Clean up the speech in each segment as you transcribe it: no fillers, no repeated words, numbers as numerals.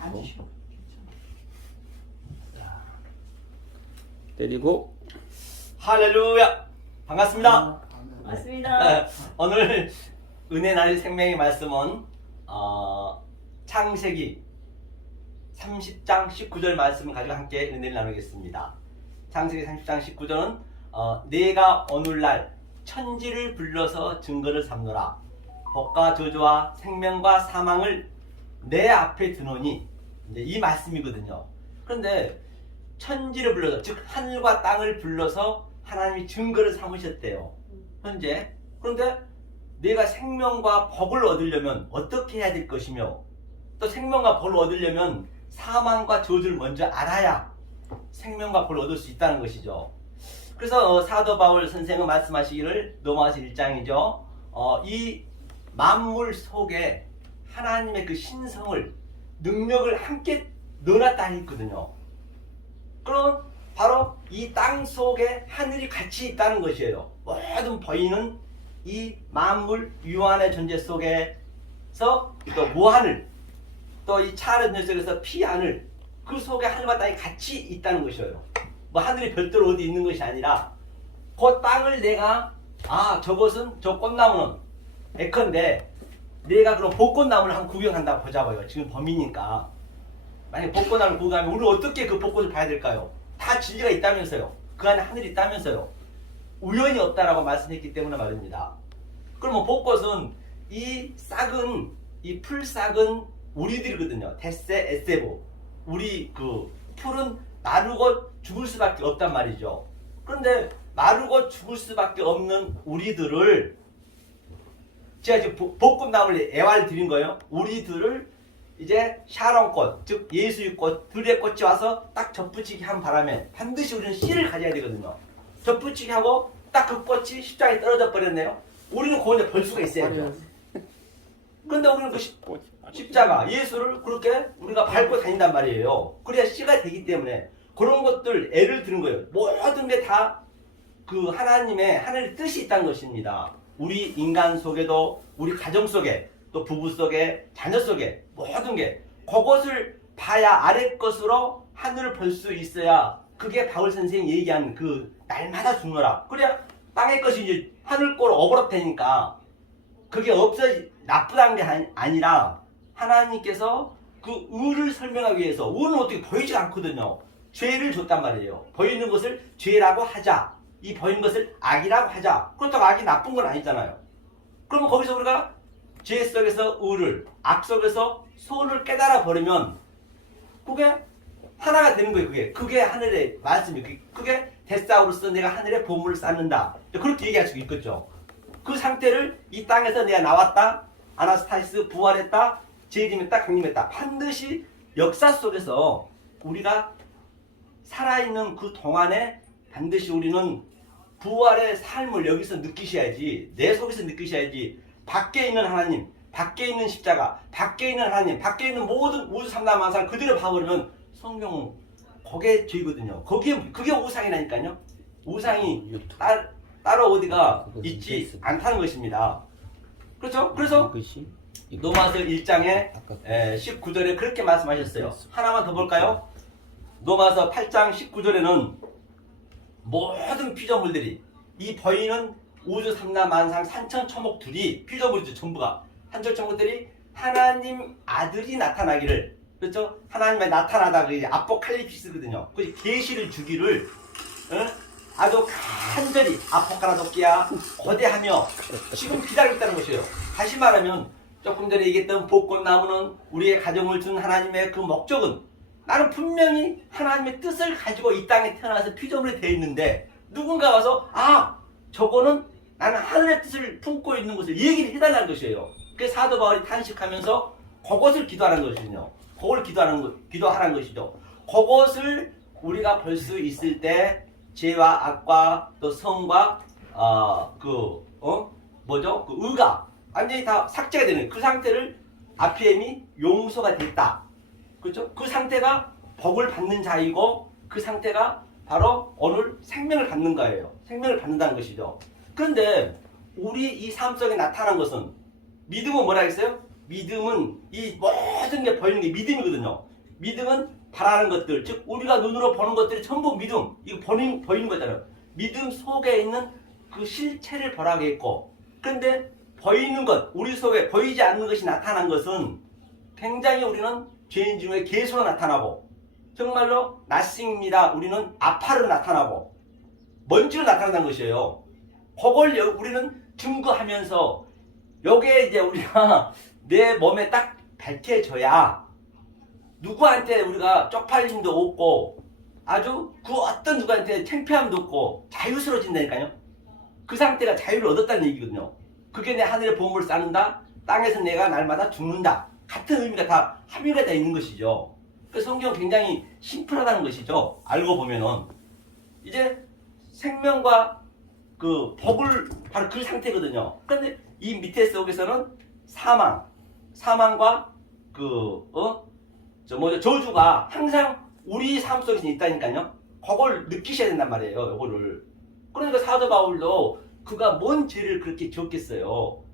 앉으시고. 때리고. 할렐루야. 반갑습니다. 맞습니다. 오늘 은혜 나리 생명의 말씀은 창세기 30장 19절 말씀을 가지고 함께 은혜를 나누겠습니다. 창세기 30장 19절은 내가 오늘날 천지를 불러서 증거를 삼노라. 복과 저주와 생명과 사망을 내 앞에 두노니, 이제 이 말씀이거든요. 그런데 천지를 불러서, 즉 하늘과 땅을 불러서 하나님이 증거를 삼으셨대요. 현재. 그런데 내가 생명과 복을 얻으려면 어떻게 해야 될 것이며, 또 생명과 복을 얻으려면 사망과 저주를 먼저 알아야 생명과 복을 얻을 수 있다는 것이죠. 그래서 사도 바울 선생은 말씀하시기를, 로마서 1장이죠. 이 만물 속에 하나님의 그 신성을, 능력을 함께 넣어놨다 했거든요. 그럼 바로 이 땅 속에 하늘이 같이 있다는 것이에요. 모든 보이는 이 만물 유한의 존재 속에서 또 무하늘, 또 이 차는 존재 속에서 피하늘, 그 속에 하늘과 땅이 같이 있다는 것이에요. 뭐 하늘이 별도로 어디 있는 것이 아니라 그 땅을 내가, 저것은, 저 꽃나무는 예컨대 내가 그럼 벚꽃나무를 한번 구경한다고 보자고요. 지금 봄이니까. 만약에 벚꽃나무를 구경하면 우리는 어떻게 그 벚꽃을 봐야 될까요? 다 진리가 있다면서요. 그 안에 하늘이 있다면서요. 우연이 없다라고 말씀했기 때문에 말입니다. 그러면 벚꽃은 이 싹은, 이 풀싹은 우리들이거든요. 데세, 에세보. 우리 그 풀은 마르고 죽을 수밖에 없단 말이죠. 그런데 마르고 죽을 수밖에 없는 우리들을, 제가 지금 벚꽃나무를 애화를 드린 거예요. 우리들을 이제 샤론꽃, 즉 예수의 꽃, 들의 꽃이 와서 딱 접붙이게 한 바람에 반드시 우리는 씨를 가져야 되거든요. 접붙이게 하고 딱 그 꽃이 십자가에 떨어져 버렸네요. 우리는 그건데 볼 수가 있어야죠. 그런데 우리는 그 십자가, 예수를 그렇게 우리가 밟고 다닌단 말이에요. 그래야 씨가 되기 때문에 그런 것들 애를 드는 거예요. 모든 게 다 그 하나님의 하늘의 뜻이 있다는 것입니다. 우리 인간 속에도, 우리 가정 속에, 또 부부 속에, 자녀 속에 모든 게 그것을 봐야 아래 것으로 하늘을 볼 수 있어야, 그게 바울 선생이 얘기한 그 날마다 죽노라. 그래야 땅의 것이 이제 하늘꼴 어그럽다니까 그게 나쁘다는 게 아니라 하나님께서 그 의를 설명하기 위해서, 의는 어떻게 보이지가 않거든요. 죄를 줬단 말이에요. 보이는 것을 죄라고 하자. 이 보이는 것을 악이라고 하자. 그렇다고 악이 나쁜 건 아니잖아요. 그러면 거기서 우리가 죄 속에서 의를, 악 속에서 소를 깨달아 버리면 그게 하나가 되는 거예요. 그게 하늘의 말씀이에요. 그게 데사우로서 내가 하늘에 보물을 쌓는다. 그렇게 얘기할 수 있겠죠. 그 상태를 이 땅에서 내가 나왔다, 아나스타시스 부활했다, 재림했다, 강림했다. 반드시 역사 속에서 우리가 살아있는 그 동안에 반드시 우리는 부활의 삶을 여기서 느끼셔야지, 내 속에서 느끼셔야지. 밖에 있는 하나님, 밖에 있는 십자가, 밖에 있는 하나님, 밖에 있는 모든 우주 삼라만상 그대로 봐버리면 성경은 그게 죄거든요. 그게 우상이라니까요. 우상이 따로 어디가 있지 않다는 것입니다. 그렇죠? 그래서 로마서 1장에 19절에 그렇게 말씀하셨어요. 하나만 더 볼까요? 로마서 8장 19절에는 모든 피조물들이, 이 보이는 우주 삼라만상 산천초목들이 피조물이죠. 전부가 산천초목들이 하나님 아들이 나타나기를, 그렇죠? 하나님의 나타나다, 그 아포칼립시스거든요. 그 계시를 주기를 아주 간절히 아포카라도끼야 거대하며 지금 기다리고 있다는 것이에요. 다시 말하면 조금 전에 얘기했던 벚꽃나무는 우리의 가정을 준 하나님의 그 목적은, 나는 분명히 하나님의 뜻을 가지고 이 땅에 태어나서 피조물이 되어 있는데 누군가 와서 저거는 나는 하늘의 뜻을 품고 있는 것을 얘기를 해달라는 것이에요. 그래서 사도 바울이 탄식하면서 그것을 기도하는 것이거든요. 그걸 기도하라는 것이죠. 그것을 우리가 볼 수 있을 때 죄와 악과 또 성과 그 의가 완전히 다 삭제가 되는 그 상태를 아피엠이 용서가 됐다. 그렇죠? 그 상태가 복을 받는 자이고, 그 상태가 바로 오늘 생명을 받는 거예요. 생명을 받는다는 것이죠. 그런데 우리 이 삶 속에 나타난 것은, 믿음은 뭐라 했어요? 믿음은 이 모든 게 보이는 게 믿음이거든요. 믿음은 바라는 것들, 즉 우리가 눈으로 보는 것들이 전부 믿음, 이거 보이는 거잖아요. 믿음 속에 있는 그 실체를 보라겠고, 그런데 보이는 것, 우리 속에 보이지 않는 것이 나타난 것은 굉장히 우리는 죄인 중에 개수로 나타나고, 정말로 나싱입니다. 우리는 아파로 나타나고 먼지로 나타난다는 것이에요. 그걸 우리는 증거하면서 여기에 이제 우리가 내 몸에 딱 밝혀져야 누구한테 우리가 쪽팔림도 없고 아주 그 어떤 누구한테 창피함도 없고 자유스러워진다니까요. 그 상태가 자유를 얻었다는 얘기거든요. 그게 내 하늘의 보물을 쌓는다. 땅에서 내가 날마다 죽는다. 같은 의미가 다 함유가 되어 있는 것이죠. 그 성경은 굉장히 심플하다는 것이죠. 알고 보면은 이제 생명과 그 복을 바로 그 상태거든요. 그런데 이 밑에 속에서는 사망과 저주가 항상 우리 삶 속에서 있다니까요. 그걸 느끼셔야 된단 말이에요. 요거를. 그러니까 사도 바울도 그가 뭔 죄를 그렇게 지었겠어요.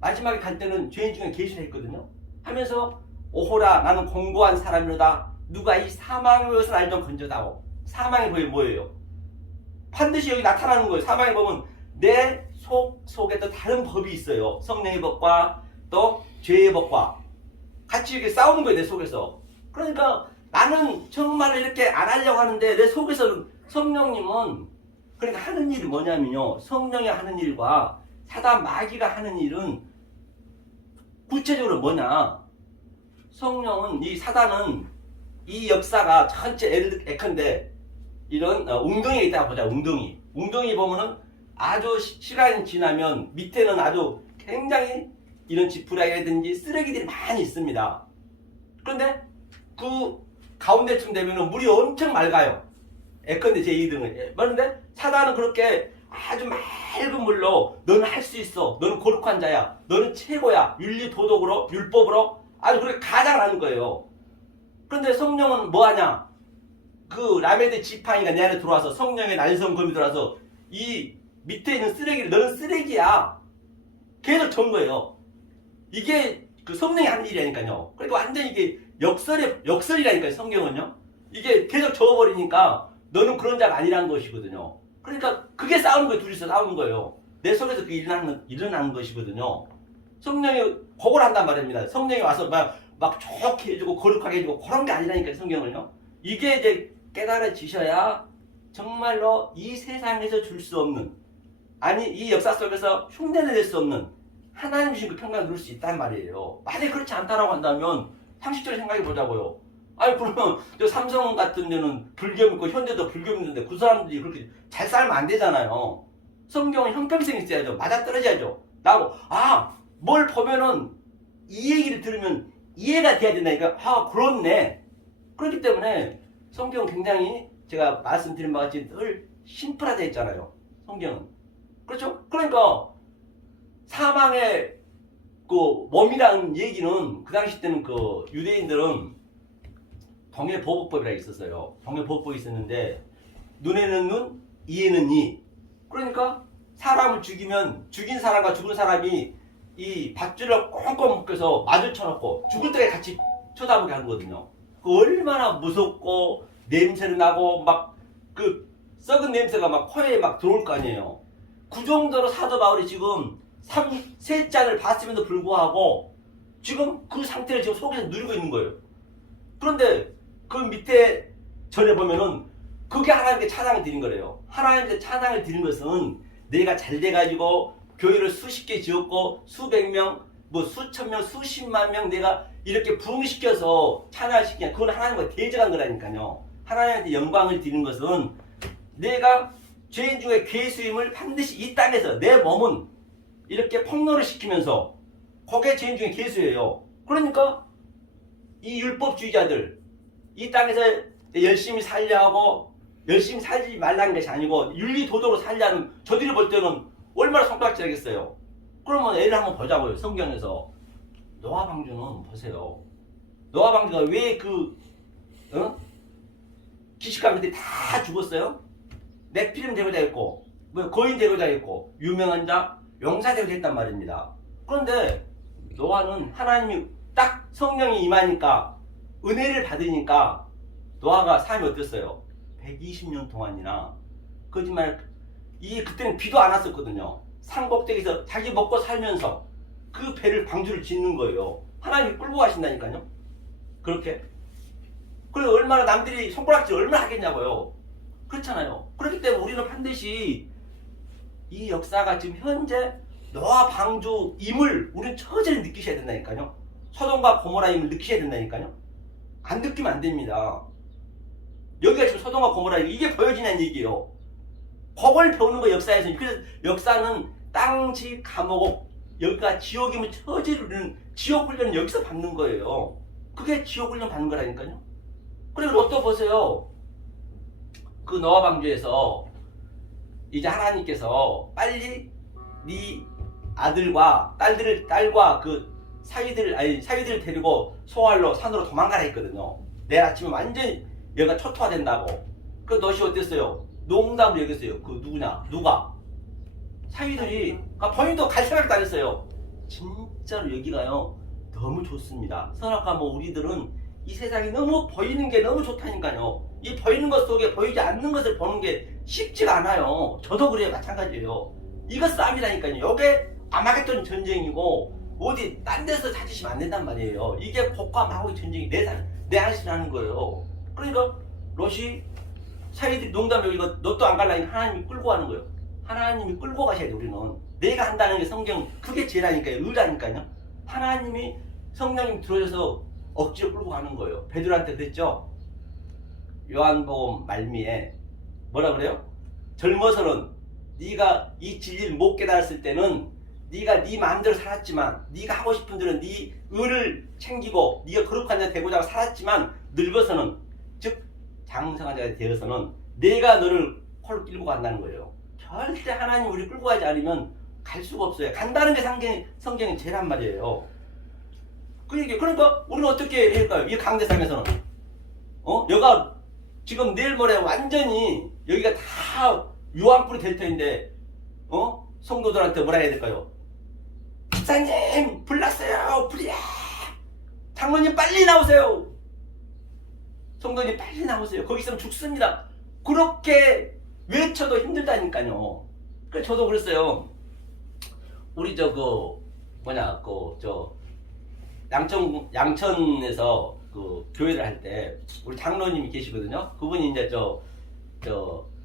마지막에 갈 때는 죄인 중에 계시라 했거든요. 하면서 오호라 나는 공고한 사람이로다. 누가 이 사망의 것을 알던 건져다오. 사망의 법이 뭐예요? 반드시 여기 나타나는 거예요. 사망의 법은 내 속에 또 다른 법이 있어요. 성령의 법과 또 죄의 법과 같이 이렇게 싸우는 거예요. 내 속에서. 그러니까 나는 정말 이렇게 안 하려고 하는데 내 속에서 성령님은 그러니까 하는 일이 뭐냐면요. 성령이 하는 일과 사단 마귀가 하는 일은 구체적으로 뭐냐. 성령은 이 사단은 이 역사가 전체 예컨대 이런 웅덩이에 있다가 보자. 웅덩이 보면은 아주 시간이 지나면 밑에는 아주 굉장히 이런 지푸라기라든지 쓰레기들이 많이 있습니다. 그런데 그 가운데쯤 되면은 물이 엄청 맑아요. 예컨대 제2등은. 그런데 사단은 그렇게 아주 맑은 물로 너는 할 수 있어. 너는 거룩한 자야. 너는 최고야. 윤리 도덕으로 율법으로 아주 그렇게 가장하는 거예요. 그런데 성령은 뭐하냐? 그 라메드 지팡이가 내 안에 들어와서 성령의 난성검이 들어와서 이 밑에 있는 쓰레기를 너는 쓰레기야. 계속 전 거예요. 이게 그 성령이 하는 일이라니까요. 그러니까 완전히 이게 역설이라니까요. 성경은요. 이게 계속 저어버리니까 너는 그런 자가 아니라는 것이거든요. 그러니까 그게 싸우는 거예요. 둘이서 싸우는 거예요. 내 속에서 그게 일어나는 것이거든요. 성령이 그걸 한단 말입니다. 성령이 와서 막 좋게 해주고 거룩하게 해주고 그런 게 아니라니까요. 성경은요. 이게 이제 깨달아지셔야 정말로 이 세상에서 줄 수 없는, 아니 이 역사 속에서 흉내를 낼 수 없는 하나님 주신 그 평강을 누릴 수 있단 말이에요. 만약에 그렇지 않다라고 한다면 상식적으로 생각해 보자고요. 아니 그러면 저 삼성 같은 데는 불교 믿고 현대도 불교 믿는데 그 사람들이 그렇게 잘 살면 안 되잖아요. 성경은 형평성이 있어야죠. 맞아떨어져야죠. 나고 뭘 보면은 이 얘기를 들으면 이해가 돼야 된다니까. 그렇네. 그렇기 때문에 성경은 굉장히 제가 말씀드린 바와 같이 늘 심플하다 했잖아요. 성경은. 그렇죠? 그러니까 사망의 그 몸이라는 얘기는 그 당시 때는 그 유대인들은 동해보복법이라고 있었어요. 동해보복법이 있었는데 눈에는 눈, 이에는 이. 그러니까 사람을 죽이면 죽인 사람과 죽은 사람이 이 밧줄을 꽁꽁 묶여서 마주쳐놓고 죽을 때까지 같이 쳐다보게 하는 거거든요. 그 얼마나 무섭고 냄새를 나고 막 그 썩은 냄새가 막 코에 막 들어올 거 아니에요. 그 정도로 사도 바울이 지금 세 잔을 봤음에도 불구하고 지금 그 상태를 지금 속에서 누리고 있는 거예요. 그런데 그 밑에 절에 보면은 그게 하나님께 찬양을 드린 거래요. 하나님께 찬양을 드린 것은 내가 잘 돼가지고 교회를 수십 개 지었고 수백 명, 뭐 수천 명, 수십만 명 내가 이렇게 부흥시켜서 찬양을 시키냐. 그건 하나님과 대적한 거라니까요. 하나님한테 영광을 드리는 것은 내가 죄인 중에 괴수임을 반드시 이 땅에서 내 몸은 이렇게 폭로를 시키면서 그게 죄인 중에 괴수예요. 그러니까 이 율법주의자들 이 땅에서 열심히 살려 하고 열심히 살지 말라는 것이 아니고 윤리도덕으로 살려는 저들이 볼 때는 얼마나 손가락질하겠어요. 그러면 애를 한번 보자고요. 성경에서 노아 방주는 보세요. 노아 방주가 왜 기식감들이 다 죽었어요? 네피림 되고자 했고 거인 되고자 했고 유명한 자 용사 되고자 했단 말입니다. 그런데 노아는 하나님이 딱 성령이 임하니까 은혜를 받으니까 노아가 삶이 어땠어요? 120년 동안이나 거짓말 그때는 비도 안 왔었거든요. 산 꼭대기에서 자기 먹고 살면서 그 배를 방주를 짓는 거예요. 하나님이 끌고 가신다니까요. 그렇게. 그리고 얼마나 남들이 손가락질 얼마나 하겠냐고요. 그렇잖아요. 그렇기 때문에 우리는 반드시 이 역사가 지금 현재 노아 방주 임을 우리는 처절히 느끼셔야 된다니까요. 소돔과 고모라 임을 느끼셔야 된다니까요. 안 느끼면 안 됩니다. 여기가 지금 소돔과 고모라 이게 보여지냐는 얘기예요. 법을 배우는 거 역사에서. 그래서 역사는 땅지 감옥 여기가 지옥이면 처절히 우리는 지옥 훈련을 여기서 받는 거예요. 그게 지옥 훈련 받는 거라니까요. 그리고 또 보세요. 그 노아 방주에서 이제 하나님께서 빨리 네 아들과 딸과 그 사위들을 데리고 소알로 산으로 도망가라 했거든요. 내일 아침에 완전히 여기가 초토화된다고. 그 롯이 어땠어요? 농담을 얘기했어요. 그 누가? 사위들이 본인도 갈 생각도 안 했어요. 진짜로 여기가요 너무 좋습니다. 선악과 뭐 우리들은 이 세상이 너무 보이는 게 너무 좋다니까요. 이 보이는 것 속에 보이지 않는 것을 보는 게 쉽지가 않아요. 저도 그래요. 마찬가지예요. 이거 싸움이라니까요. 요게 아마겟돈 전쟁이고 어디 딴 데서 찾으시면 안 된단 말이에요. 이게 복과 마귀의 전쟁이 내 안에서 하는 거예요. 그러니까 롯이 사이들이 농담을 이거 너도 안 갈라니까 하나님이 끌고 가는 거예요. 하나님이 끌고 가셔야 돼. 우리는 내가 한다는 게 성경 그게 죄라니까요. 의라니까요. 하나님이 성령님 들어줘서 억지로 끌고 가는 거예요. 베드로한테 그랬죠. 요한복음 말미에 뭐라 그래요? 젊어서는 네가 이 진리를 못 깨달았을 때는 네가 네 마음대로 살았지만 네가 하고 싶은 대로 네 의를 챙기고 네가 거룩한 자 되고자 살았지만 늙어서는 즉 장성한 자가 되어서는 내가 너를 홀로 끌고 간다는 거예요. 절대 하나님 우리 끌고 가지 않으면 갈 수가 없어요. 간다는 게 성경이 죄란 말이에요. 그러니까 우리는 어떻게 할까요? 이 강대상에서는 여가 지금 내일 모레 완전히 여기가 다 유황불이 될 터인데 성도들한테 뭐라 해야 될까요? 집사님 불 났어요. 불이야. 장로님 빨리 나오세요. 성도님 빨리 나오세요. 거기 있으면 죽습니다. 그렇게 외쳐도 힘들다니까요. 그래서 저도 그랬어요. 우리 양천에서 그 교회를 할 때 우리 장로님이 계시거든요. 그분이 이제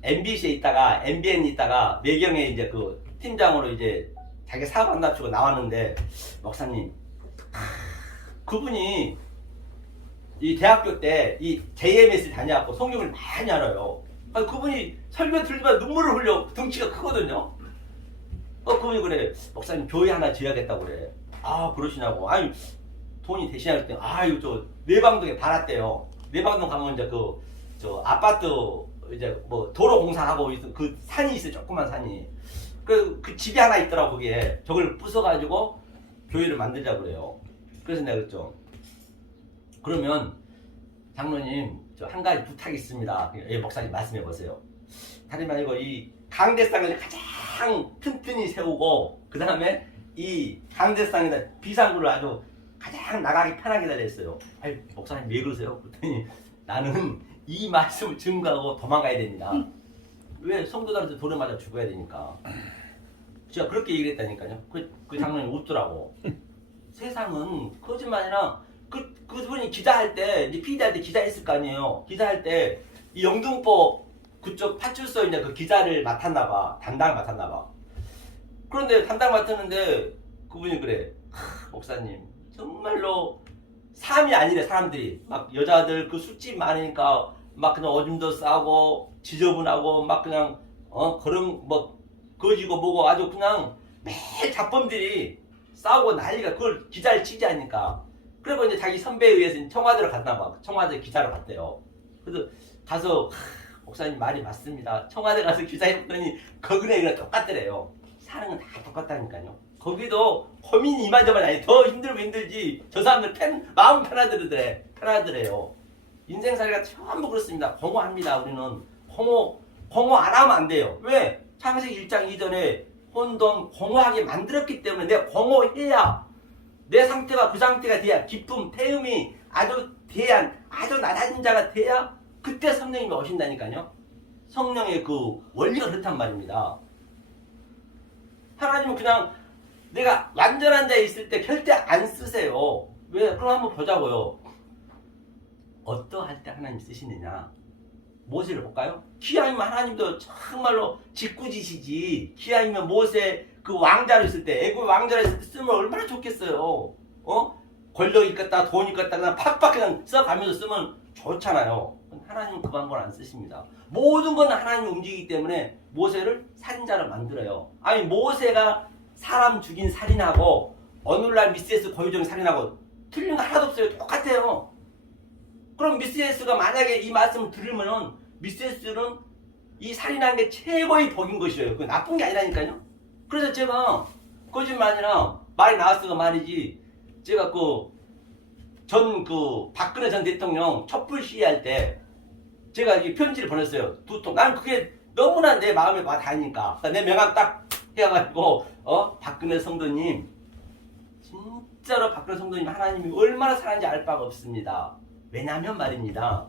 MBC에 있다가 MBN에 있다가 매경에 이제 그 팀장으로 이제 자기 사업 안 납치고 나왔는데 목사님 그분이 이 대학교 때 이 JMS를 다녀갖고 성경을 많이 알아요. 그분이 설교 들으면 눈물을 흘려. 덩치가 크거든요. 그분이 그래. 목사님 교회 하나 지어야겠다고 그래. 아 그러시냐고. 아니 돈이 되시냐 그랬더니 이거 내방동에 달았대요. 내방동 가면 이제 아파트 이제 뭐 도로 공사하고 그 산이 있어요. 조그만 산이. 그 집이 하나 있더라고. 거기에 저걸 부숴가지고 교회를 만들자고 그래요. 그래서 내가 그랬죠. 그러면 장로님 저 한 가지 부탁이 있습니다. 목사님 말씀해 보세요. 다름 아니고 이 강대상을 가장 튼튼히 세우고 그 다음에 이 강대상에다 비상구를 아주 가장 나가기 편하게 달렸어요. 아니 목사님 왜 그러세요? 그랬더니 나는 이 말씀을 증거하고 도망가야 됩니다. 왜 성도들한테 돌을 맞아 죽어야 되니까. 제가 그렇게 얘기를 했다니까요. 그 장로님 웃더라고. 세상은 거짓말이랑 그분이 기자할 때, 이제 PD할 때 기자했을 거 아니에요. 기자할 때, 이 영등포 그쪽 파출소 이제 그 기자를 맡았나봐. 담당을 맡았나봐. 그런데 담당 맡았는데, 그분이 그래. 목사님, 정말로 삶이 아니래, 사람들이. 막 여자들 그 술집 많으니까, 막 그냥 오줌도 싸고, 지저분하고, 막 그냥, 거지고 뭐고 아주 그냥 매일 잡범들이 싸우고 난리가 그걸 기자를 취재하니까. 그리고 이제 자기 선배에 의해서 청와대로 갔나봐. 청와대 기자로 갔대요. 그래서 가서 목사님 말이 맞습니다. 청와대 가서 기자했더니 거기랑 이랑 똑같더래요. 사는 건 다 똑같다니까요. 거기도 고민이 이만저만 아니 더 힘들지. 저 사람들 마음 편하더래요. 인생살이가 전부 그렇습니다. 공허합니다. 우리는 공허 안 하면 안 돼요. 왜? 창세기 1장 이전에 혼돈 공허하게 만들었기 때문에 내가 공허해야 내 상태가 그 상태가 돼야 기쁨, 태음이 아주 대한 아주 낮은 자가 돼야 그때 성령님이 오신다니까요. 성령의 그 원리가 그렇단 말입니다. 하나님은 그냥 내가 완전한 자에 있을 때 절대 안 쓰세요. 왜? 그럼 한번 보자고요. 어떠할 때 하나님 쓰시느냐. 모세를 볼까요? 기아이면 하나님도 정말로 짓궂으시지. 기아이면 모세 그 왕자로 있을 때, 애굽 왕자로 있을 때 쓰면 얼마나 좋겠어요. 권력이 있겠다, 돈이 있겠다, 그냥 팍팍 그냥 써가면서 쓰면 좋잖아요. 하나님은 그 방법을 안 쓰십니다. 모든 건 하나님이 움직이기 때문에 모세를 살인자로 만들어요. 아니, 모세가 사람 죽인 살인하고 오늘날 미스에스 고유정 살인하고 틀린 거 하나도 없어요. 똑같아요. 그럼 미스에스가 만약에 이 말씀을 들으면은 미스에스는 이 살인한 게 최고의 복인 것이에요. 그 나쁜 게 아니라니까요. 그래서 제가 거짓말 아니라 말이 나왔어가 말이지. 제가 박근혜 전 대통령 촛불 시위할 때 제가 이 편지를 보냈어요. 2통. 난 그게 너무나 내 마음에 와 닿으니까. 내 명함 딱 해가지고 박근혜 성도님, 진짜로 박근혜 성도님 하나님이 얼마나 사랑하는지 알 바가 없습니다. 왜냐하면 말입니다.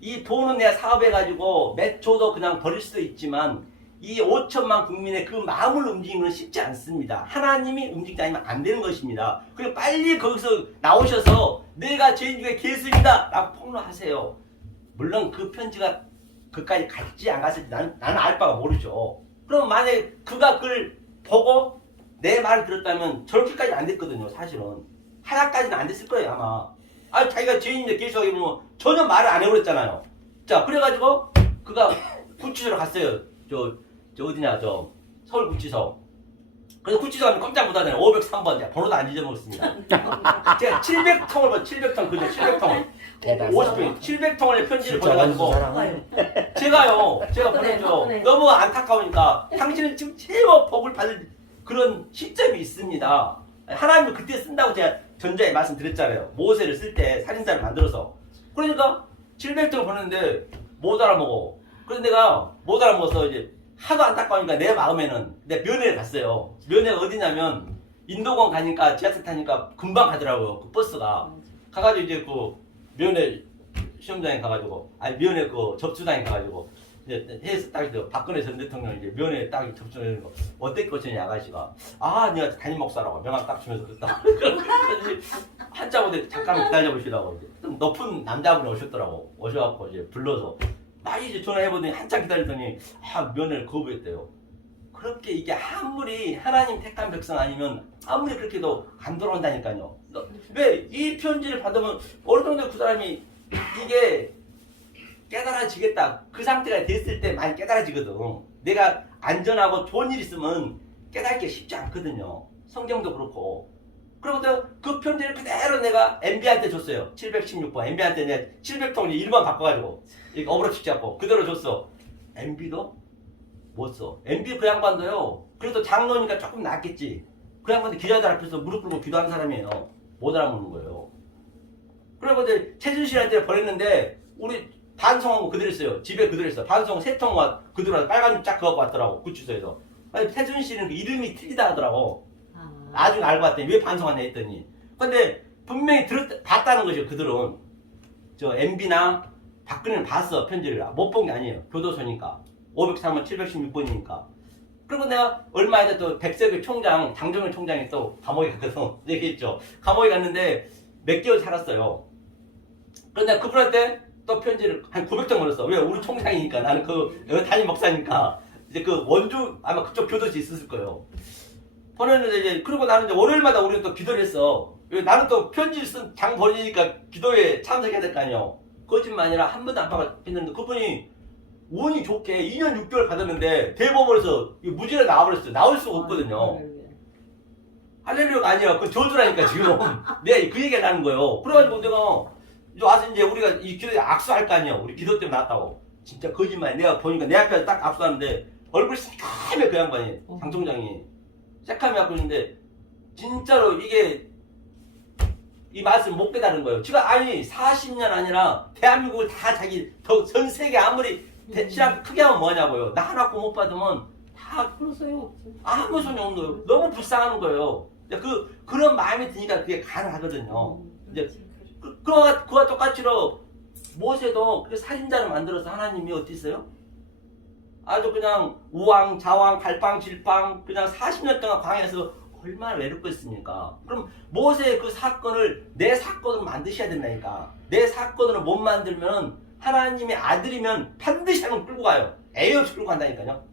이 돈은 내가 사업해가지고 몇 초도 그냥 버릴 수도 있지만 이 5천만 국민의 그 마음을 움직이는 건 쉽지 않습니다. 하나님이 움직이지 않으면 안 되는 것입니다. 그리고 빨리 거기서 나오셔서 내가 죄인 중에 개수입니다 라고 폭로하세요. 물론 그 편지가 그까지 갔지 안 갔을지 나는 알 바가 모르죠. 그럼 만약에 그가 그걸 보고 내 말을 들었다면 저렇게까지 안 됐거든요. 사실은 하나까지는 안 됐을 거예요 아마. 자기가 죄인인데 개수하게 보면 전혀 말을 안 해버렸잖아요. 자, 그래가지고 그가 구치소로 갔어요. 어디냐, 서울구치소. 그래서 구치소 가면 깜짝 못하잖아요. 503번. 제가 번호도 안 잊어먹었습니다. 제가 700통을 700통, 그죠? 700통을. 50통, 700통을 편지를 보내가지고. 제가 보내죠. 너무 안타까우니까 당신은 지금 최고 복을 받을 그런 시점이 있습니다. 하나님은 그때 쓴다고 제가 전자에 말씀드렸잖아요. 모세를 쓸 때 살인자를 만들어서. 그러니까 700통을 보냈는데 못 알아먹어. 그래서 내가 못 알아먹어서 이제 하도 안타까우니까 내 마음에는 내가 면회를 갔어요. 면회가 어디냐면 인도공 가니까 지하철 타니까 금방 가더라고요. 그 버스가. 가가지고 이제 그 면회 시험장에 가가지고 면회 그 접수장에 가가지고 이제 해서 딱 이제 박근혜 전 대통령 이제 면회 딱 접수하는 거 어떻게 거쳤니 아가씨가 내가 담임 목사라고 명함 딱 주면서 그랬다. 한참 후에 잠깐 기다려 보시라고 이제 좀 높은 남자분이 오셨더라고. 오셔갖고 이제 불러서 많이 이제 전화해보더니 한참 기다리더니 면회를 거부했대요. 그렇게 이게 아무리 하나님 택한 백성 아니면 아무리 그렇게도 안 돌아온다니까요. 왜 이 편지를 받으면 어느 정도 그 사람이 이게 깨달아지겠다. 그 상태가 됐을 때 많이 깨달아지거든. 내가 안전하고 좋은 일 있으면 깨닫기 쉽지 않거든요. 성경도 그렇고. 그리고 그 편지를 그대로 내가 MB한테 줬어요. 716번. MB한테 내가 700통을 이름만 바꿔가지고 이거 어브로치 잡고 그대로 줬어. MB도 못 써. MB 그 양반도요. 그래도 장로니까 조금 낫겠지. 그 양반도 기자들 앞에서 무릎 꿇고 기도한 사람이에요. 못 알아먹는 거예요. 그리고 이제 최준실한테 보냈는데 우리 반송하고 그대로 있어요. 집에 그대로 있어. 반송 3통만 그대로 와서 빨간 줄 쫙 그어갖고 왔더라고. 구치소에서. 아니, 최준실은 그 이름이 틀리다 하더라고. 나중에 알고 봤더니 왜 반송하냐 했더니. 근데 분명히 봤다는 거죠. 그들은. MB나 박근혜는 봤어. 편지를. 못 본 게 아니에요. 교도소니까. 503번 716번이니까. 그리고 내가 얼마 전에 또 백석일 총장, 장정일 총장이 또 감옥에 갔거든. 얘기했죠. 감옥에 갔는데 몇 개월 살았어요. 그런데 그분한테 또 편지를 한 900통 보냈어. 왜? 우리 총장이니까. 나는 여기 담임 목사니까. 이제 그 원주, 아마 그쪽 교도소에 있었을 거예요. 보냈는데 이제, 그리고 나는 이제 월요일마다 우리는 또 기도를 했어. 왜? 나는 또 편지 쓴 장 버리니까 기도에 참석해야 될 거 아니에요. 거짓말 아니라 한 번도 안 받았는데 그분이 운이 좋게 2년 6개월 받았는데 대법원에서 무죄로 나와버렸어요. 나올 수가 없거든요. 할렐루야가 아니야. 그건 저주라니까 지금. 내가 그 얘기를 하는 거예요. 그래가지고 내가 와서 이제 우리가 이 기도에 악수할 거 아니야. 우리 기도 때문에 나왔다고. 진짜 거짓말. 내가 보니까 내 앞에서 딱 악수하는데 얼굴이 새카매 그 양반이. 장 총장이. 새카매 갖고 있는데 진짜로 이게 이 말씀 못 깨달은 거예요. 지금 40년 아니라 대한민국을 다 전 세계 아무리 신학 크게 하면 뭐냐고요. 나 하나 못 받으면 다 그러세요. 아무 소용이 없는 거예요. 너무 불쌍한 거예요. 이제 그런 마음이 드니까 그게 가능하거든요. 이제 그와 똑같이로 모세도 그 살인자를 만들어서 하나님이 어디 있어요? 아주 그냥 우왕 좌왕 갈팡질팡 그냥 40년 동안 광야에서 얼마나 외롭겠습니까? 그럼 모세의 그 사건을 내 사건으로 만드셔야 된다니까. 내 사건으로 못 만들면 하나님의 아들이면 반드시 한번 끌고 가요. 애의 없이 끌고 간다니까요.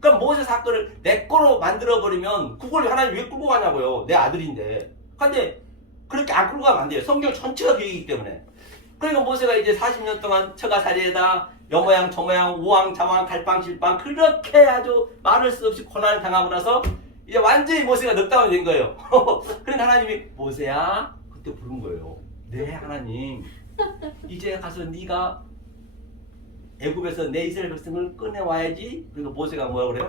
그럼 모세 사건을 내 거로 만들어버리면 그걸 하나님 왜 끌고 가냐고요. 내 아들인데. 근데 그렇게 안 끌고 가면 안 돼요. 성경 전체가 그 얘기이기 때문에. 그러니까 모세가 이제 40년 동안 처가살이에다 여모양 저모양 우왕 좌왕 갈팡질팡 그렇게 아주 말할 수 없이 고난을 당하고 나서 이제 완전히 모세가 넉다운이 된 거예요. 그러니까 하나님이 모세야 그때 부른 거예요. 네 하나님 이제 가서 네가 애굽에서 내 이스라엘 백성을 꺼내와야지. 그러니까 모세가 뭐라 그래요?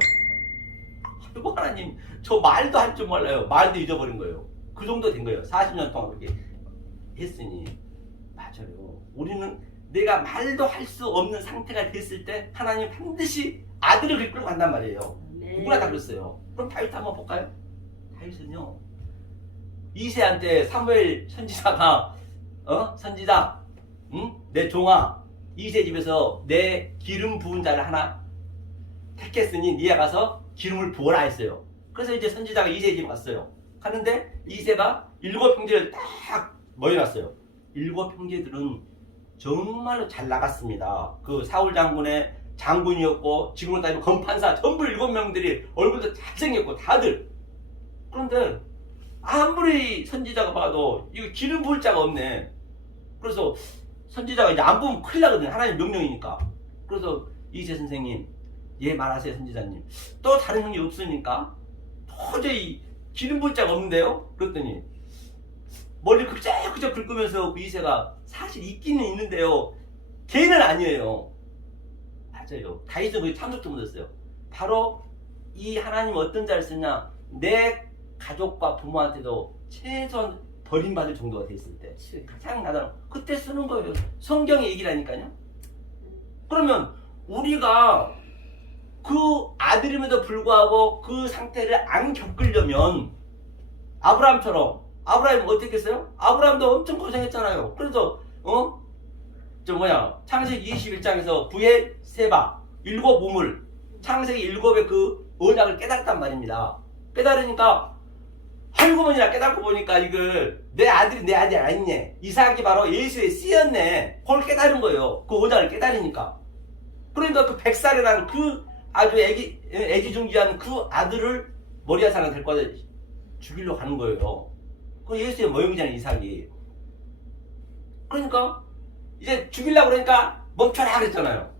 아이고 하나님 저 말도 할 줄 몰라요. 말도 잊어버린 거예요. 그 정도 된 거예요. 40년 동안 그렇게 했으니. 맞아요. 우리는 내가 말도 할 수 없는 상태가 됐을 때 하나님 반드시 아들을 끌고 간단 말이에요. 네. 누구나 다 그랬어요. 그럼 다윗 한번 볼까요? 다윗은요 이새한테 사무엘 선지자가 선지자 내 종아 이새 집에서 내 기름 부은 자를 하나 택했으니 네가 가서 기름을 부어라 했어요. 그래서 이제 선지자가 이새 집에 갔어요. 가는데 이새가 7형제를 딱 모여놨어요. 7형제들은 정말로 잘 나갔습니다. 그 사울 장군의 장군이었고 지금으로 따지면 검판사 전부 7명들이 얼굴도 잘생겼고 다들. 그런데 아무리 선지자가 봐도 이거 기름 부을 자가 없네. 그래서 선지자가 이제 안 보면 큰일 나거든요. 하나님 명령이니까. 그래서 이세 선생님 예 말하세요 선지자님. 또 다른 형이 없으니까 도저히 기름 부을 자가 없는데요. 그랬더니 머리 그저 긁으면서 그 이세가 사실 있기는 있는데요. 걔는 아니에요. 맞아요. 다윗은 거의 참석도 못했어요. 바로 이 하나님 어떤 자를 쓰냐. 내 가족과 부모한테도 최소한 버림받을 정도가 됐을 때 가장 나다운 그때 쓰는 거예요. 성경의 얘기라니까요. 그러면 우리가 그 아들임에도 불구하고 그 상태를 안 겪으려면 아브라함처럼 아브라함이 어떻게 했어요? 아브라함도 엄청 고생했잖아요. 그래서 창세기 21장에서 부의 세바 7 우물 창세기 7의 그 언약을 깨달았단 말입니다. 깨달으니까 할구머니나 깨닫고 보니까 이걸 내 아들이 아니네. 이삭이 바로 예수의 씨였네. 그걸 깨달은 거예요. 그 언약을 깨달으니까. 그러니까 그 100살이라는 그 아주 애지중지한 그 아들을 머리한 사람 될 거다 죽이려고 하는 거예요. 그 예수의 모형이잖아요, 이삭이. 그러니까 이제 죽이려고 그러니까 멈춰라 그랬잖아요.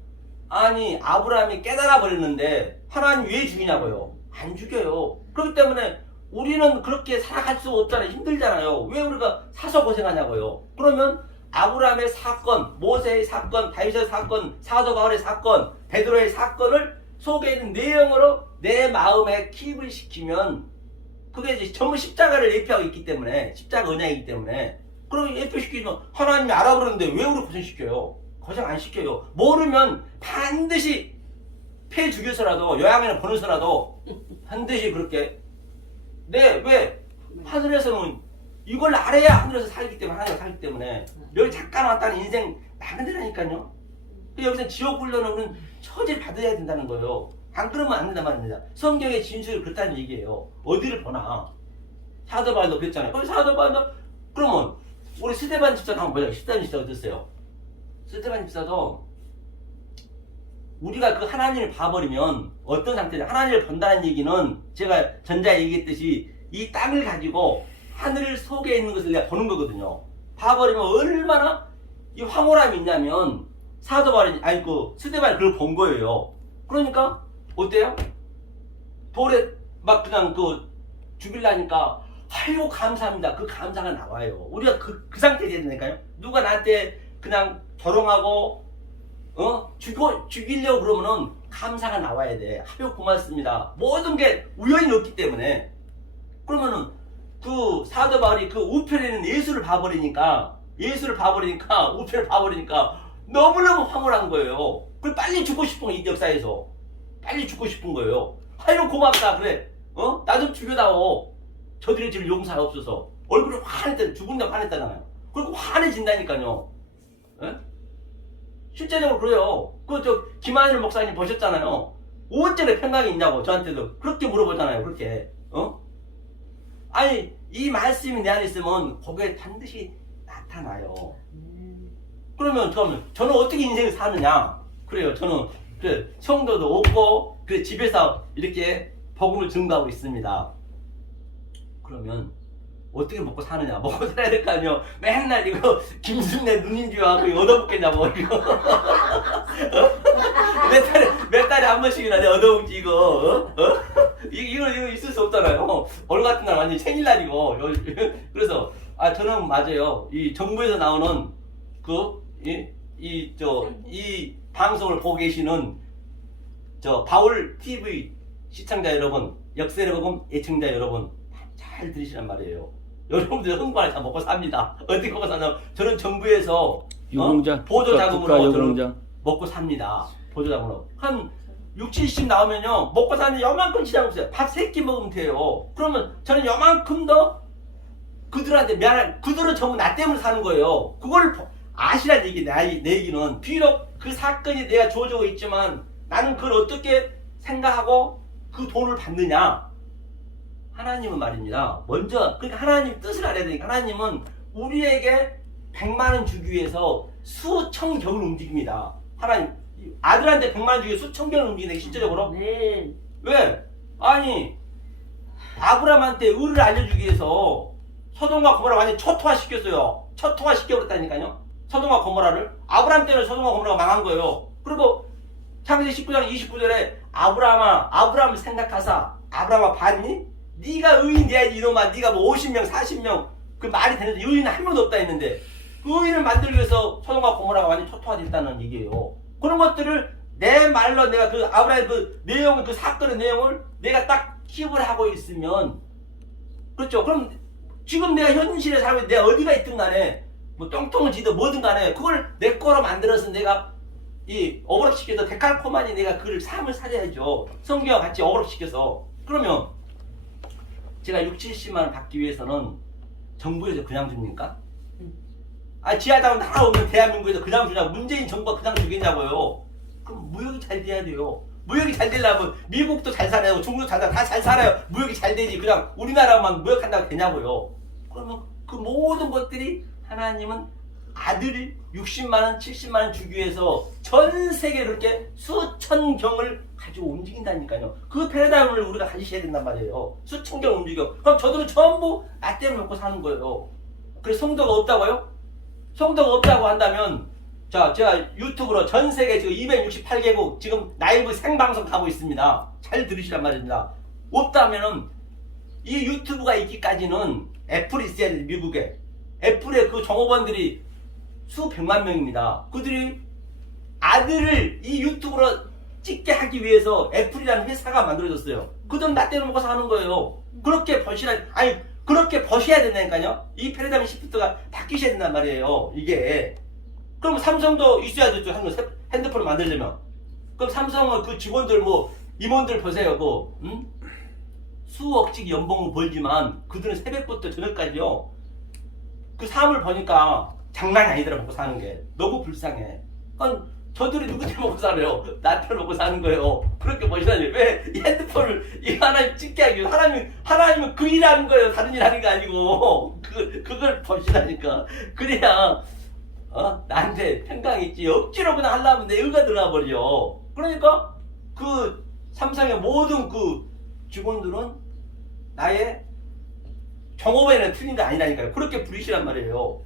아니 아브라함이 깨달아 버렸는데 하나님 왜 죽이냐고요? 안 죽여요. 그렇기 때문에 우리는 그렇게 살아갈 수 없잖아요. 힘들잖아요. 왜 우리가 사서 고생하냐고요. 그러면 아브라함의 사건, 모세의 사건, 다윗의 사건, 사도 바울의 사건, 베드로의 사건을 속에 있는 내용으로 내 마음에 킵을 시키면 그게 이제 전부 십자가를 예표하고 있기 때문에 십자가 언약이기 때문에 그럼 예표시키면 하나님이 알아버렸는데 왜 우리 고생시켜요? 고생 안 시켜요. 모르면 반드시 패 죽여서라도 요양원에 보내서라도 반드시 그렇게 왜 하늘에서는 이걸 알아야 하늘에서 살기 때문에 하나님과 살기 때문에 여기 잠깐 왔다는 인생 나간다니까요. 여기서 지옥 훈련은 우리는 처지를 받아야 된다는 거예요. 안 그러면 안 된단 말입니다. 성경의 진술이 그렇다는 얘기예요. 어디를 보나 사도 바울도 그랬잖아요. 거기 사도 바울도 그러면 우리 스데반 집사도 한번 보자. 스데반 집사 어땠어요? 스데반 집사도 우리가 그 하나님을 봐버리면 어떤 상태냐. 하나님을 본다는 얘기는 제가 전자에 얘기했듯이 이 땅을 가지고 하늘 속에 있는 것을 내가 보는 거거든요. 봐버리면 얼마나 이 황홀함이 있냐면 사도 바울이 스데반이 그걸 본 거예요. 그러니까 어때요? 돌에 막 그냥 죽일라니까 아이고 감사합니다. 그 감사가 나와요. 우리가 그 상태에 돼야 되니까요. 누가 나한테 그냥 조롱하고 죽이려고 그러면은 감사가 나와야 돼. 아유 고맙습니다. 모든 게 우연히 없기 때문에. 그러면은 그 사도 바울이 그 우편에 있는 예수를 봐버리니까 우편을 봐버리니까 너무너무 황홀한 거예요. 그래 빨리 죽고 싶은 이 역사에서 빨리 죽고 싶은 거예요. 아유 고맙다 그래. 나 좀 죽여다오. 저들의 죄를 용서하옵소서. 얼굴이 환했다, 죽은다 환했다잖아요. 그리고 환해진다니까요. 예? 실제적으로 그래요. 김한일 목사님 보셨잖아요. 어째나 평강이 있냐고 저한테도 그렇게 물어보잖아요. 그렇게. 아니 이 말씀이 내 안에 있으면 거기에 반드시 나타나요. 그러면 저는 어떻게 인생을 사느냐? 그래요. 저는 성도도 없고 집에서 이렇게 복음을 증거하고 있습니다. 그러면 어떻게 먹고 사느냐? 먹고 살아야 될 거 아니에요. 맨날 이거 김순례 누님 쥐하고 얻어먹겠냐고 이거. 몇 달에 한 번씩이나 내가 얻어먹지 이거. 이거 있을 수 없잖아요. 오늘 같은 날 완전 생일날이고. 그래서 저는 맞아요. 이 정부에서 나오는 이 방송을 보고 계시는 바울 TV 시청자 여러분, 역설의 복음 애청자 여러분 잘 들으시란 말이에요. 여러분들 흥분해 다 먹고 삽니다. 어떻게 먹고 사냐? 저는 정부에서 보조 자금으로 저는 먹고 삽니다. 보조 자금으로 한 6, 70 나오면요 먹고 사는 요만큼 지장 없어요. 밥 3끼 먹으면 돼요. 그러면 저는 요만큼 더 그들한테 미안한, 그들은 전부 나 때문에 사는 거예요. 그걸 아시란 얘기, 내 얘기는 비록 그 사건이 내가 주어지고 있지만 나는 그걸 어떻게 생각하고 그 돈을 받느냐? 하나님은 말입니다. 먼저 그러니까 하나님 뜻을 알아야 되니까 하나님은 우리에게 100만 원 주기 위해서 수천 경을 움직입니다. 하나님 아들한테 100만 원 주기 위해 수천 경을 움직이는 실제적으로. 네. 왜? 아니 아브라함한테 의를 알려주기 위해서 소돔과 고모라 완전 초토화 시켰어요. 초토화 시켜버렸다니까요. 소돔과 고모라를. 아브라함 때는 소돔과 고모라가 망한 거예요. 그리고 창세기 19장 29절에 아브라함을 생각하사 아브라함아 봤니? 네가 의인 돼야지 이놈아. 네가 뭐 50명 40명 그 말이 되는데 의인은 한 명도 없다 했는데 그 의인을 만들기 위해서 소돔과 고모라가 완전 초토화됐다는 얘기예요. 그런 것들을 내 말로 내가 그 아브라함의 그 내용을 그 사건의 내용을 내가 딱 기억을 하고 있으면 그렇죠. 그럼 지금 내가 현실에 살고 내가 어디가 있든 간에 뭐 똥똥을 지든 뭐든 간에 그걸 내 거로 만들어서 내가 이 어그럽시켜서 데칼코마니 내가 그를 삶을 살아야죠. 성경과 같이 어그럽시켜서. 그러면 제가 6, 70만 원 받기 위해서는 정부에서 그냥 줍니까? 지하자원 하나 없는 대한민국에서 그냥 주냐고. 문재인 정부가 그냥 주겠냐고요. 그럼 무역이 잘 돼야 돼요. 무역이 잘 되려면 미국도 잘 살아요. 중국도 잘 살아요. 다 잘 살아요. 무역이 잘 되지. 그냥 우리나라만 무역한다고 되냐고요. 그러면 그 모든 것들이 하나님은 아들이 60만 원, 70만 원 주기 위해서 전 세계로 이렇게 수천 경을 가지고 움직인다니까요. 그 패러다임을 우리가 가지셔야 된단 말이에요. 수천 경 움직여. 그럼 저들은 전부 나 때문에 먹고 사는 거예요. 그래서 성도가 없다고요? 성도가 없다고 한다면 제가 유튜브로 전 세계 지금 268개국 지금 라이브 생방송 가고 있습니다. 잘 들으시란 말입니다. 없다면은 이 유튜브가 있기까지는 애플이 있어야 돼. 미국에 애플의 그 종업원들이 수백만 명입니다. 그들이 아들을 이 유튜브로 찍게 하기 위해서 애플이라는 회사가 만들어졌어요. 그들은 나 때문에 먹고 사는 거예요. 그렇게 그렇게 버셔야 된다니까요. 이 패러다임 시프트가 바뀌셔야 된단 말이에요. 이게. 그럼 삼성도 있어야 되죠. 핸드폰을 만들려면. 그럼 삼성은 그 직원들 임원들 보세요. 수억씩 연봉을 벌지만 그들은 새벽부터 저녁까지요. 그 삶을 보니까 장난이 아니더라. 먹고 사는 게. 너무 불쌍해. 저들이 누구 때문에 먹고 살아요? 나 때문에 먹고 사는 거예요. 그렇게 보시다니. 왜 이 핸드폰을 이 하나님 찍게 하기 위해 하나님은 그 일하는 거예요. 다른 일 하는 게 아니고. 그걸 보시다니까. 그래야 나한테 평강이 있지. 억지로 그냥 하려면 내 의가 들어가 버려. 그러니까 그 삼성의 모든 그 직원들은 나의 종업원에는 틀린 게 아니라니까요. 그렇게 부리시란 말이에요.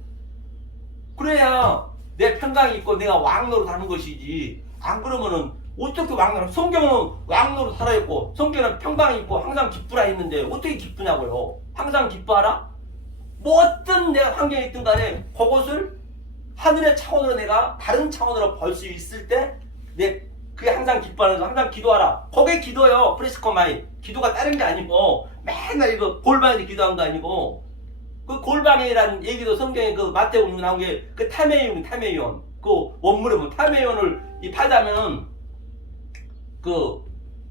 그래야 내 평강이 있고 내가 왕노릇 하는 것이지. 안 그러면은 어떻게 왕노릇? 성경은 왕노릇 살아있고 성경은 평강이 있고 항상 기쁘라 했는데 어떻게 기쁘냐고요. 항상 기뻐하라? 뭐 어떤 내가 환경이 있든 간에 그것을 하늘의 차원으로 내가 다른 차원으로 볼 수 있을 때 그게 항상 기뻐하는 거. 항상 기도하라. 그게 기도요. 프리스코마이. 기도가 다른 게 아니고 맨날 이거 골방에서 기도한 거 아니고 그 골방이라는 얘기도 성경에 그 마태복음에 나온 게 그 타메이온 그 원문에 보면 타메이온을 파자면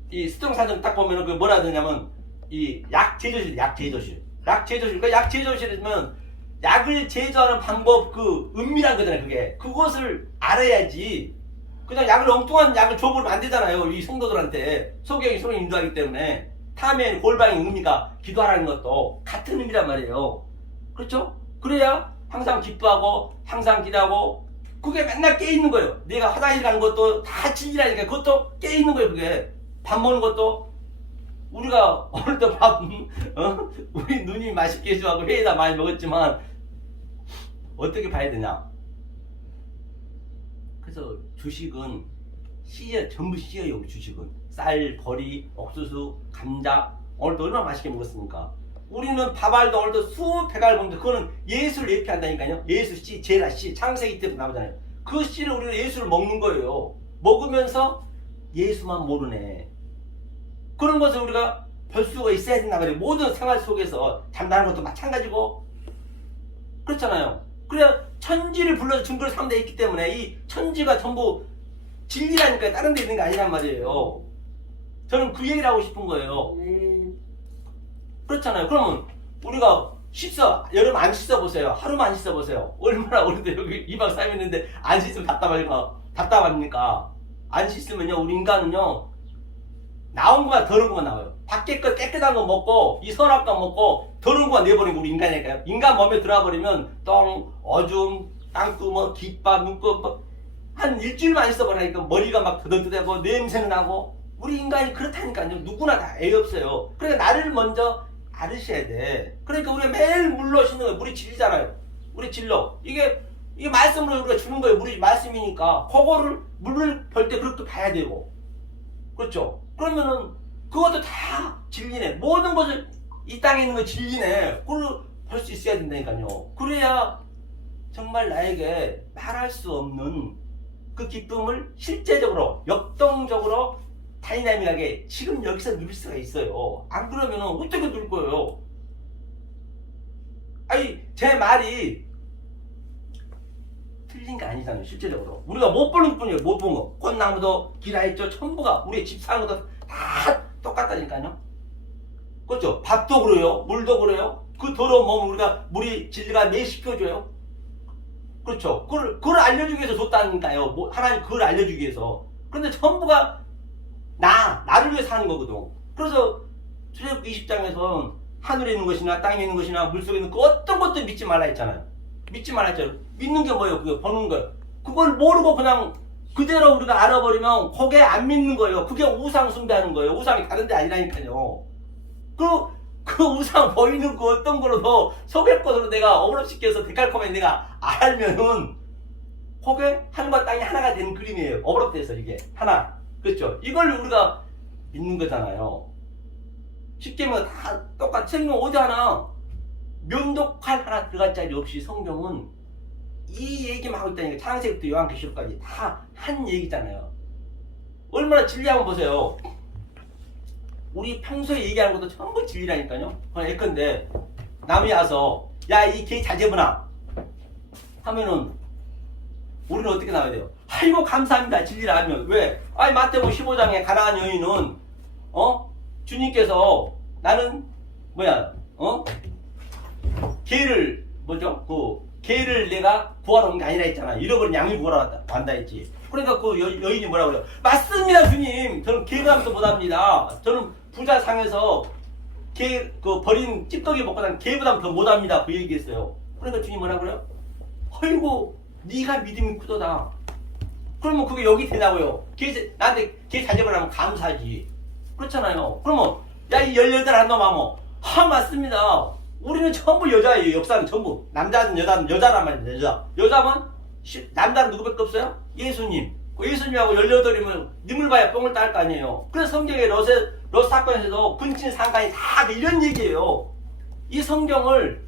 이 스트롱 사전 딱 보면은 그 뭐라 하냐면 이 약 제조실 약 제조실. 그러니까 약 제조실이면 약을 제조하는 방법, 그 은밀한 거잖아요. 그것을 알아야지. 그냥 약을 엉뚱한 약을 줘버리면 안 되잖아요. 이 성도들한테. 소경이 손을 인도하기 때문에. 탐의 골방의 의미가 기도하라는 것도 같은 의미란 말이에요. 그렇죠? 그래야 항상 기뻐하고 항상 기도하고 그게 맨날 깨있는 거예요. 내가 화장실 가는 것도 다 진리라니까 그것도 깨있는 거예요. 그게 밥 먹는 것도 우리가 오늘도 밥 우리 누님이 맛있게 해주고 회에다 많이 먹었지만 어떻게 봐야 되냐. 그래서 주식은 전부 씨예요. 우리 주식은 쌀, 버리, 옥수수, 감자. 오늘도 얼마나 맛있게 먹었습니까? 우리는 밥알도 오늘도 수백 알 먹는데 그거는 예수를 예표한다니까요. 예수 씨, 제라 씨, 창세기 때부터 나오잖아요. 그 씨를 우리는 예수를 먹는 거예요. 먹으면서 예수만 모르네. 그런 것을 우리가 볼 수가 있어야 된다 말이에요. 모든 생활 속에서 잠자는 것도 마찬가지고 그렇잖아요. 그래야 천지를 불러서 증거를 삼는 데 있기 때문에 이 천지가 전부 진리라니까 다른 데 있는 게 아니란 말이에요. 저는 그 얘기를 하고 싶은 거예요. 그렇잖아요. 그러면 우리가 여름 안 씻어보세요. 하루만 안 씻어보세요. 얼마나 오래돼 여기 2박 3일 있는데 안 씻으면 답답합니까? 안 씻으면요 우리 인간은요 나온 것만 더러운 것만 나와요. 밖에 거 깨끗한 거 먹고 이 선악과 먹고 더러운 것만 내버리고 우리 인간이니까요. 인간 몸에 들어와버리면 똥, 오줌, 땅구멍, 깃밥, 눈곱 한 일주일만 있어버리니까 머리가 막 더덕더덕하고 냄새는 나고 우리 인간이 그렇다니까요. 누구나 다 애 없어요. 그러니까 나를 먼저 알으셔야 돼. 그러니까 우리가 매일 물로 씻는 거예요. 물이 진리잖아요. 우리 진로. 이게 말씀으로 우리가 주는 거예요. 물이 말씀이니까 그거를 물을 볼 때 그렇게 봐야 되고 그렇죠? 그러면은 그것도 다 진리네. 모든 것을 이 땅에 있는 거 진리네. 그걸 볼 수 있어야 된다니까요. 그래야 정말 나에게 말할 수 없는 그 기쁨을 실제적으로 역동적으로 다이나믹하게 지금 여기서 누릴 수가 있어요. 안 그러면 어떻게 누릴 거예요? 아니 제 말이 틀린 게 아니잖아요. 실제적으로 우리가 못 보는 뿐이에요. 못 본 거. 꽃나무도 기라했죠. 전부가 우리 집 사는 것도 다 똑같다니까요. 그렇죠? 밥도 그래요. 물도 그래요. 그 더러운 몸을 우리가 물이 진리가 매식혀줘요. 그렇죠? 그걸 알려주기 위해서 줬다니까요. 하나님 그걸 알려주기 위해서. 그런데 전부가 나를 위해 사는 거거든. 그래서 출애굽기 20장에서는 하늘에 있는 것이나 땅에 있는 것이나 물속에 있는 그 어떤 것도 믿지 말라 했잖아요. 믿지 말라 했잖아요. 믿는 게 뭐예요? 그게 보는 거예요. 그걸 모르고 그냥 그대로 우리가 알아버리면 그게 안 믿는 거예요. 그게 우상 숭배하는 거예요. 우상이 다른 데 아니라니까요. 그 우상 보이는 그 어떤 거로도 속일 것으로 내가 어그럽시켜서 데칼코마니 내가 알면은 그게 하늘과 땅이 하나가 되는 그림이에요. 어그럽돼서 이게 하나. 그렇죠? 이걸 우리가 믿는 거잖아요. 쉽게 말하면 다 똑같이 생명 어디 하나 면독할 하나 들어갈 자리 없이 성경은 이 얘기만 하고 있다니까. 창세기부터 요한계시록까지 다 한 얘기잖아요. 얼마나 진리 한번 보세요. 우리 평소에 얘기하는 것도 전부 진리라니까요. 예컨대 남이 와서 야 이 개 자제분아 하면은 우리는 어떻게 나와야 돼요? 아이고 감사합니다. 진리를 알면. 왜? 아니 마태복음 15장에 가나안 여인은 주님께서 나는 개를 개를 내가 구하러 온 게 아니라 했잖아. 잃어버린 양을 구하러 왔다 했지. 그러니까 그 여인이 뭐라고 그래요? 맞습니다 주님. 저는 개감도 못합니다. 저는 부자 상에서 버린 찌꺼기 먹고 난 개보다 더 못합니다. 그 얘기했어요. 그러니까 주님 뭐라고 그래요? 아이고 네가 믿음이 크도다. 그러면 그게 여기 되냐고요. 나한테 개 자제하면 감사하지. 그렇잖아요. 그러면 야 이 18한 놈아 맞습니다. 우리는 전부 여자예요. 역사는 전부. 남자든 여자든 여자란 말입니다. 여자면 남자는 누구밖에 없어요? 예수님. 예수님하고 18이면 님을 봐야 뽕을 딸 거 아니에요. 그래서 성경에 롯 사건에서도 근친 상간이 다 이런 얘기예요. 이 성경을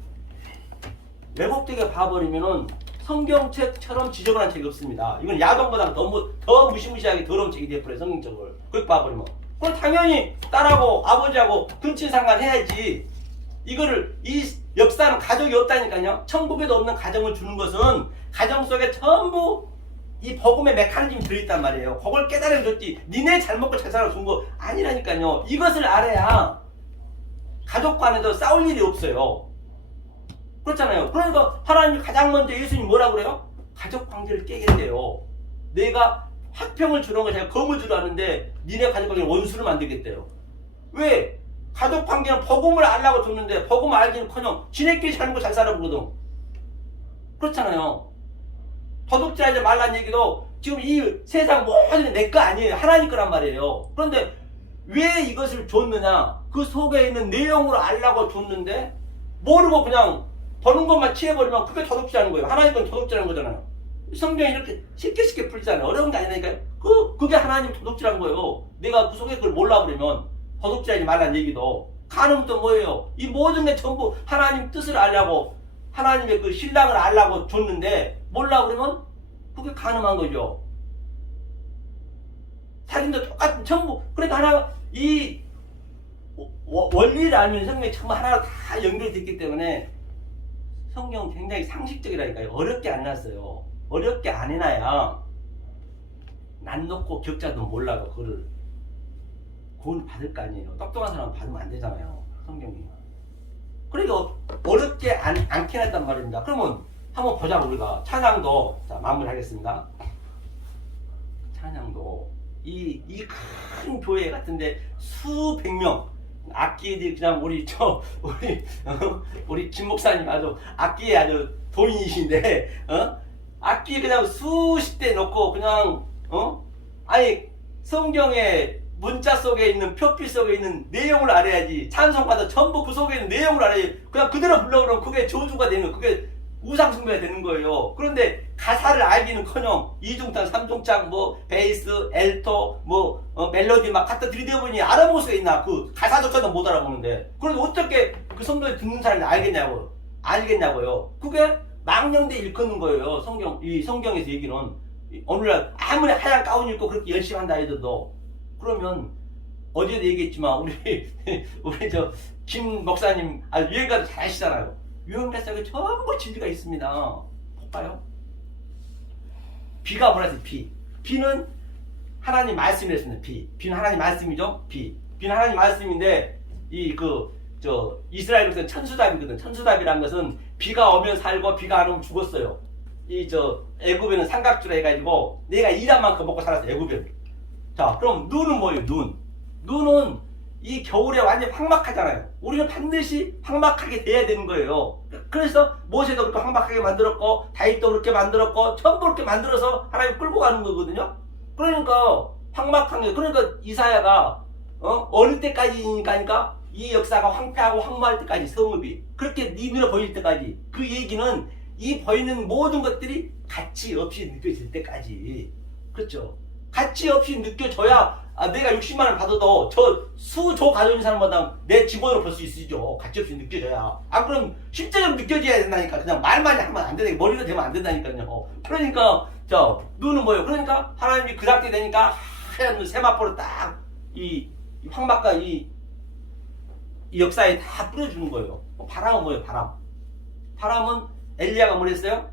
왜곡되게 봐버리면은 성경책처럼 지저분한 책이 없습니다. 이건 야동보다 더 무시무시하게 더러운 책이 되어버려요. 성경적으로. 그렇게 봐버리면. 그럼 당연히 딸하고 아버지하고 근친상간 해야지. 이 역사는 가족이 없다니까요. 천국에도 없는 가정을 주는 것은 가정 속에 전부 이 복음의 메커니즘이 들어있단 말이에요. 그걸 깨달아줬지. 니네 잘 먹고 잘 살아 준 거 아니라니까요. 이것을 알아야 가족 간에도 싸울 일이 없어요. 그렇잖아요. 그러니까 하나님이 가장 먼저 예수님 뭐라고 그래요? 가족 관계를 깨겠대요. 내가 화평을 주는 걸 제가 검을 주려 하는데 니네 가족 관계를 원수를 만들겠대요. 왜? 가족 관계는 복음을 알라고 줬는데 복음을 알기는커녕 지네끼리 사는 거 잘 살아보거든. 그렇잖아요. 도둑질하지 말란 얘기도 지금 이 세상 모든 게 내 거 아니에요. 하나님 거란 말이에요. 그런데 왜 이것을 줬느냐? 그 속에 있는 내용으로 알라고 줬는데 모르고 그냥 버는 것만 취해버리면 그게 도둑질하는 거예요. 하나님 건 도둑질하는 거잖아요. 성경이 이렇게 쉽게 풀잖아요. 어려운 게 아니라니까요. 그게 하나님 도둑질한 거예요. 내가 그 속에 그걸 몰라버리면 도둑질하지 말란 얘기도. 가는 것도 뭐예요? 이 모든 게 전부 하나님 뜻을 알려고 하나님의 그 신랑을 알라고 줬는데 몰라버리면 그게 가늠한 거죠. 살인도 똑같은 전부. 그러니까 하나 이 원리를 알면 성경이 전부 하나로 다 연결이 됐기 때문에 성경은 굉장히 상식적이라니까요. 어렵게 안 놨어요. 어렵게 안 해놔야 난 놓고 격자도 몰라도 그걸 구원 받을 거 아니에요. 똑똑한 사람은 받으면 안 되잖아요. 성경이. 그러니까 어렵게 않게 놨단 말입니다. 그러면 한번 보자고 우리가 찬양도 자 마무리하겠습니다. 찬양도 이 큰 교회 같은데 수백 명 악기들이 그냥 우리 김 목사님 아주 악기에 아주 돈이신데 악기 그냥 수십 대 놓고 그냥 아니 성경의 문자 속에 있는 표피 속에 있는 내용을 알아야지. 찬송가도 전부 그 속에 있는 내용을 알아야지. 그냥 그대로 불러보면 그게 저주가 되는 그게 우상숭배가 되는 거예요. 그런데 가사를 알기는커녕 이중창, 삼중창, 뭐 베이스, 엘토, 멜로디 막 갖다 들이대보니 알아볼 수가 있나? 그 가사조차도 못 알아보는데. 그런데 어떻게 그 성도에 듣는 사람이 알겠냐고요. 그게 망령돼 일컫는 거예요. 이 성경에서 얘기는 오늘날 아무리 하얀 가운 입고 그렇게 열심히 한다 해도 그러면 어제도 얘기했지만 우리 저 김 목사님 유행가도 잘 하시잖아요. 유행가 속에 전부 진리가 있습니다. 볼까요? 비가 뭐라 했어요? 비는 하나님 말씀이랬습니다. 비는 하나님 말씀이죠. 비는 하나님 말씀인데 이스라엘에서는 천수답이거든. 천수답이라는 것은 비가 오면 살고 비가 안 오면 죽었어요. 애굽에는 삼각주라 해가지고 내가 일한 만큼 먹고 살았어요. 애굽에는. 자, 그럼 눈은 뭐예요? 눈은 이 겨울에 완전 황막하잖아요. 우리는 반드시 황막하게 돼야 되는 거예요. 그래서 모세도 그렇게 황막하게 만들었고 다윗도 그렇게 만들었고 전부 그렇게 만들어서 하나님 끌고 가는 거거든요. 그러니까 황막한 게 그러니까 이사야가 어느 때까지니까 이 역사가 황폐하고 황무할 때까지 성읍이 그렇게 네 눈에 보일 때까지 그 얘기는 이 보이는 모든 것들이 가치 없이 느껴질 때까지 그렇죠. 가치 없이 느껴져야 내가 60만 원 받아도 저 수조 가져온 사람보다 내 직원으로 볼 수 있으죠. 가치 없이 느껴져야. 그럼 실제적으로 느껴져야 된다니까. 그냥 말만 하면 안 된다니까. 머리로 되면 안 된다니까요. 그러니까 눈은 뭐예요? 그러니까 하나님이 그 상태 되니까 하얀 세마포로 딱 이 황막과 이 역사에 다 뿌려주는 거예요. 바람은 뭐예요? 바람은 엘리야가 뭐 했어요?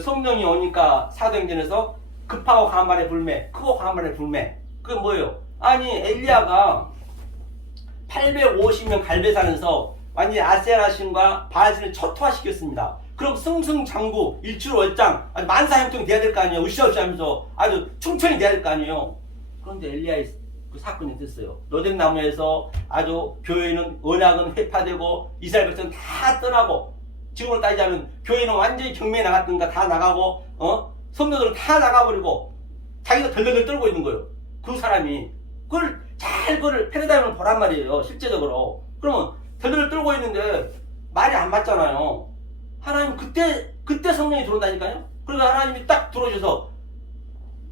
성령이 오니까 사도행전에서 급하고 강한 바람의 불매, 크고 강한 바람의 불매. 그게 뭐예요? 아니 엘리야가 850명 갈배산에서 완전히 아세라 신과 바알 신을 초토화시켰습니다. 그럼 승승장구 일출월장 아주 만사형통이 돼야 될 거 아니에요. 으쌰으쌰 하면서 아주 충천이 돼야 될 거 아니에요. 그런데 엘리야의 그 사건이 됐어요. 로뎀나무에서 아주 교회는 언약은 회파되고 이스라엘 백성은 다 떠나고 지금으로 따지자면 교회는 완전히 경매에 나갔던가 다 나가고 성도들은 다 나가버리고 자기가 덜덜덜 떨고 있는 거예요. 그 사람이 그걸 패러다임을 보란 말이에요. 실제적으로. 그러면 덜덜덜 떨고 있는데 말이 안 맞잖아요. 하나님 그때 성령이 들어온다니까요. 그러니까 하나님이 딱 들어오셔서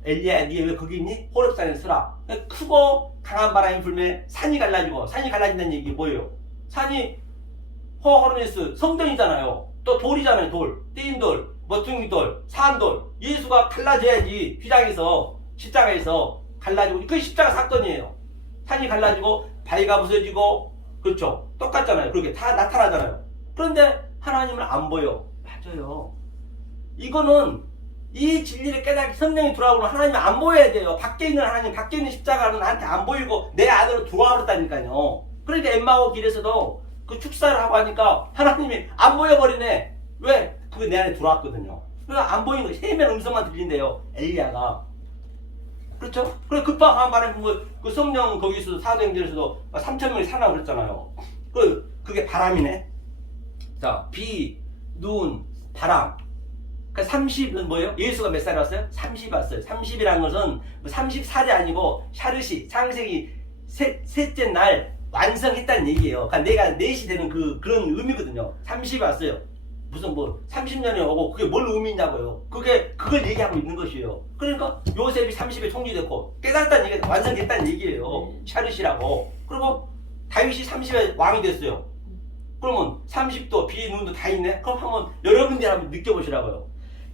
엘리야 니 왜 거기 있니? 호렙산에 서라. 크고 강한 바람이 불면 산이 갈라진다는 얘기 뭐예요? 산이 호르네스 성전이잖아요. 또 돌이잖아요. 떼인 돌, 멋둥이 돌, 산돌. 예수가 갈라져야지 휘장에서 십자가에서 갈라지고 그게 십자가 사건이에요. 산이 갈라지고 바위가 부서지고 그렇죠. 똑같잖아요. 그렇게 다 나타나잖아요. 그런데 하나님은 안 보여. 맞아요. 이거는 이 진리를 깨닫기 성령이 들어오면 하나님이 안 보여야 돼요. 밖에 있는 하나님, 밖에 있는 십자가는 나한테 안 보이고 내 안으로 들어와 버렸다니까요. 그러니까 엠마오 길에서도 그 축사를 하고 하니까 하나님이 안 보여버리네. 왜? 그게 내 안에 들어왔거든요. 그러니까 안 보이는 거, 세면 음성만 들린대요. 엘리야가. 그렇죠? 그래 급박한 말에 그 성령 거기서 사도행전에서도 3,000명이 살아나고 그랬잖아요. 그게 바람이네. 자, 비, 눈, 바람. 그러니까 30은 뭐예요? 예수가 몇 살에 왔어요? 30 왔어요. 30이라는 것은 30살이 아니고 샤르시, 창세기 셋째 날 완성했다는 얘기예요. 그러니까 내가 넷이 되는 그런 의미거든요. 30이 왔어요. 무슨 30년이 오고 그게 뭘 의미냐고요. 그걸 얘기하고 있는 것이에요. 그러니까 요셉이 30에 통치됐고 깨달았다는 얘기가 완성됐다는 얘기예요. 샤르시라고. 그리고 다윗이 30에 왕이 됐어요. 그러면 30도 비, 눈도 다 있네? 그럼 한번 여러분들이 한번 느껴보시라고요.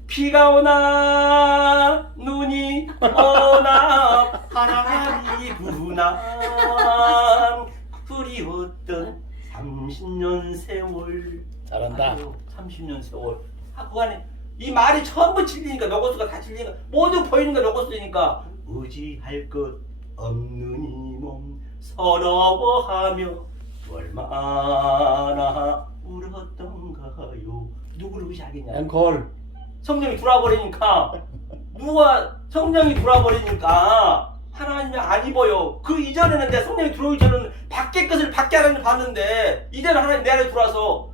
비가 오나 눈이 오나 바람이 부나 그리웠던 30년 세월. 잘한다. 아유, 30년 세월. 그 안에 이 말이 전부 진리니까 로고스가 다 진리니까 모두 보이는 게 로고스니까 의지할 것 없는 이 몸 서러워하며 얼마나 울었던가요. 누구를 의지하겠냐. 앵콜. 성령이 들어와버리니까 성령이 들어와버리니까 하나님이 안 입어요. 그 이전에는 내 성령이 들어오기 전에는 밖의 것을 밖에 하나님 봤는데 이제는 하나님 내 안에 들어와서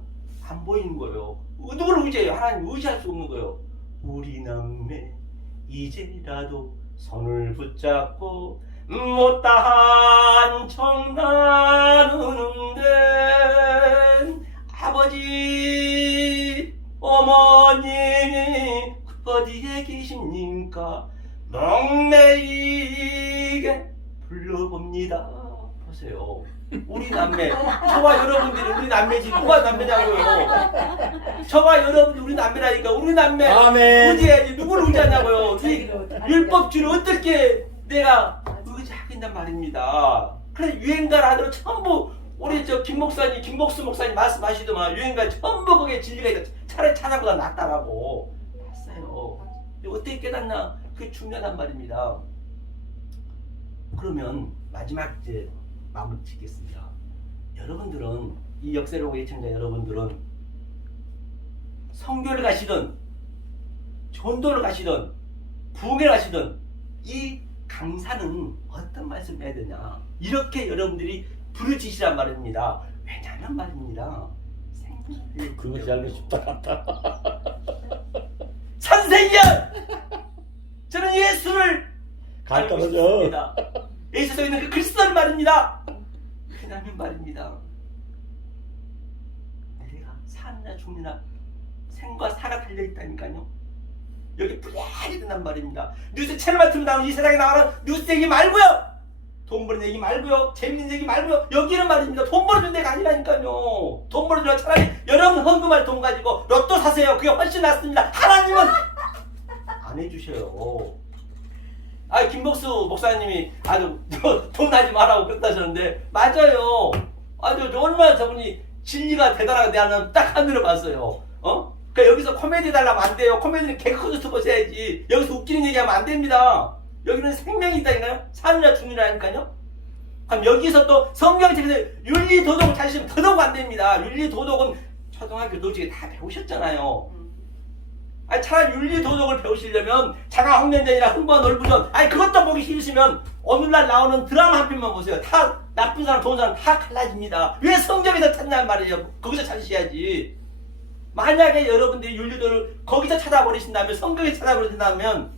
안 보이는 거예요. 누구를 의지해요? 하나님 의지할 수 없는 거예요. 우리 남매 이제라도 손을 붙잡고 못다한 청 나누는데 아버지 어머니 어디에 계십니까? 목매이게 불러봅니다. 보세요. 우리 남매, 저와 여러분들이 우리 남매지 누가 남매냐고요. 저와 여러분들이 우리 남매라니까. 우리 남매 아멘. 의지해야지. 누구를 의지하냐고요. 이 율법주를 어떻게 내가 의지하겠단 말입니다. 그래 유행가라도 전부 우리 김 목사님, 김복수 목사님 말씀하시더만 유행가 전부 거기에 진리가 있다. 차라리 찬양보다 낫다라고 봤어요. 어떻게 깨닫나? 그게 중요하단 말입니다. 그러면 마지막 이제 마무리 짓겠습니다. 여러분들은 이 역세로고 예청자 여러분들은 성교를 가시든 전도를 가시든 부흥회를 가시든 이 강사는 어떤 말씀 해야 되냐 이렇게 여러분들이 부르짖으란 말입니다. 왜냐면 말입니다. 그것이 알고 싶다 같다. 선생님! 저는 예수를 갈 알고 떨어져. 싶습니다. 예수에 있는 그 그리스도를 말입니다. 왜냐면 말입니다. 내가 사느냐 죽느냐 생과 사가 달려있다니까요. 여기 뿌리하게 된단 말입니다. 뉴스 채널만 틀면 나오는 이 세상에 나가는 뉴스 얘기 말고요. 돈 버는 얘기 말고요. 재밌는 얘기 말고요. 여기는 말입니다. 돈 벌어준 데가 아니라니까요. 돈 벌어주라 차라리 여러분 헌금할 돈 가지고 로또 사세요. 그게 훨씬 낫습니다. 하나님은 안 해주셔요. 김복수 목사님이 아주 돈 나지 말라고 그랬다셨는데 맞아요. 아주 얼마나 저분이 진리가 대단하게 대하는 딱 한 대를 봤어요. 그러니까 여기서 코미디 달라면 안 돼요. 코미디는 개그 콘서트 보셔야지. 여기서 웃기는 얘기하면 안 됩니다. 여기는 생명이 있다니까요. 사느냐 죽느냐니까요. 그럼 여기서 또 성경책에서 윤리도덕을 찾으시면 더더욱 안 됩니다. 윤리도덕은 초등학교 노직에 다 배우셨잖아요. 차라리 윤리도덕을 배우시려면 장학학년전이나 흥부와 놀부전 그것도 보기 싫으시면 오늘날 나오는 드라마 한 편만 보세요. 다 나쁜 사람 좋은 사람 다 갈라집니다. 왜 성경에서 찾냐 말이에요. 거기서 찾으셔야지. 만약에 여러분들이 윤리도를 거기서 찾아버리신다면 성경에서 찾아버리신다면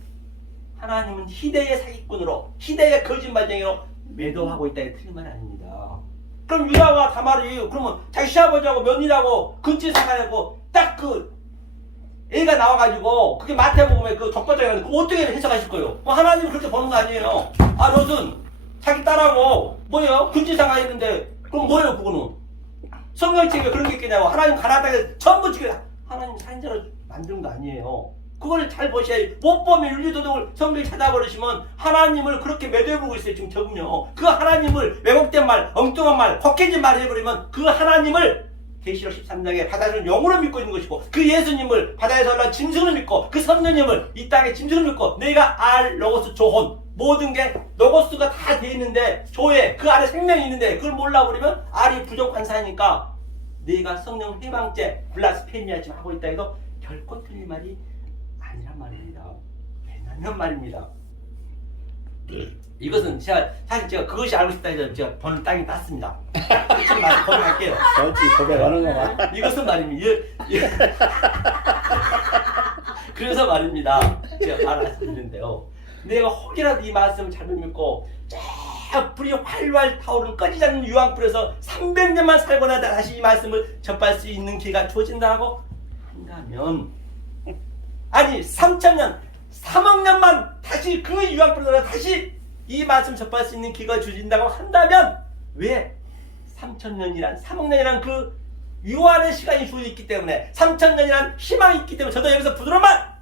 하나님은 희대의 사기꾼으로 희대의 거짓말쟁이로 매도하고 있다는 틀린 말 아닙니다. 그럼 유다와 다말이 그러면 자기 시아버지하고 며느리하고 근처에 살아가고 딱 애가 나와가지고 그게 마태복음에 적반장이 그거 어떻게 해석하실 거예요? 하나님은 그렇게 보는 거 아니에요. 롯은 자기 딸하고 뭐예요? 근처에 살아있는데 그럼 뭐예요 그거는? 성경책에 그런 게 있겠냐고. 하나님 가나다에 전부 지금 하나님 살인자로 만든 거 아니에요. 그걸 잘 보셔야지. 못 보면 윤리도덕을 성경에 찾아버리시면 하나님을 그렇게 매도해보고 있어요. 지금 저분요. 그 하나님을 왜곡된 말, 엉뚱한 말, 헛개진 말 해버리면 그 하나님을 계시록 13장에 바다에서 영으로 믿고 있는 것이고 그 예수님을 바다에서 올라온 짐승으로 믿고 그 성령님을 이 땅의 짐승으로 믿고 내가 알 로고스 조혼 모든 게 로고스가 다 돼 있는데 조에 그 안에 생명이 있는데 그걸 몰라버리면 알이 부족한 사니까 내가 성령 해방죄 블라스페미아 지금 하고 있다 해도 결코 틀린 말이 아니란 말입니다. 왜냐면 말입니다. 이것은 사실 제가 그것이 알고 싶다 해서 제가 번을 땅에 땄습니다. 지금 말씀 고백할게요. 솔직히 고백하는 거만. 이것은 말입니다. 그래서 말입니다. 제가 말씀드리는데요. 내가 혹이라도 이 말씀을 잘못 믿고 쫙 불이 활활 타오르는 꺼지지 않는 유황불에서 300년만 살고 나다 다시 이 말씀을 접할 수 있는 기회가 주어진다고 한다면, 아니 3,000년 3억 년만 다시 그 유황불에서 다시 이 말씀 접할 수 있는 기회가 주어진다고 한다면 왜 3,000년이란 3억 년이란 그 유한의 시간이 주어져 있기 때문에 3,000년이란 희망이 있기 때문에 저도 여기서 부드러운 말,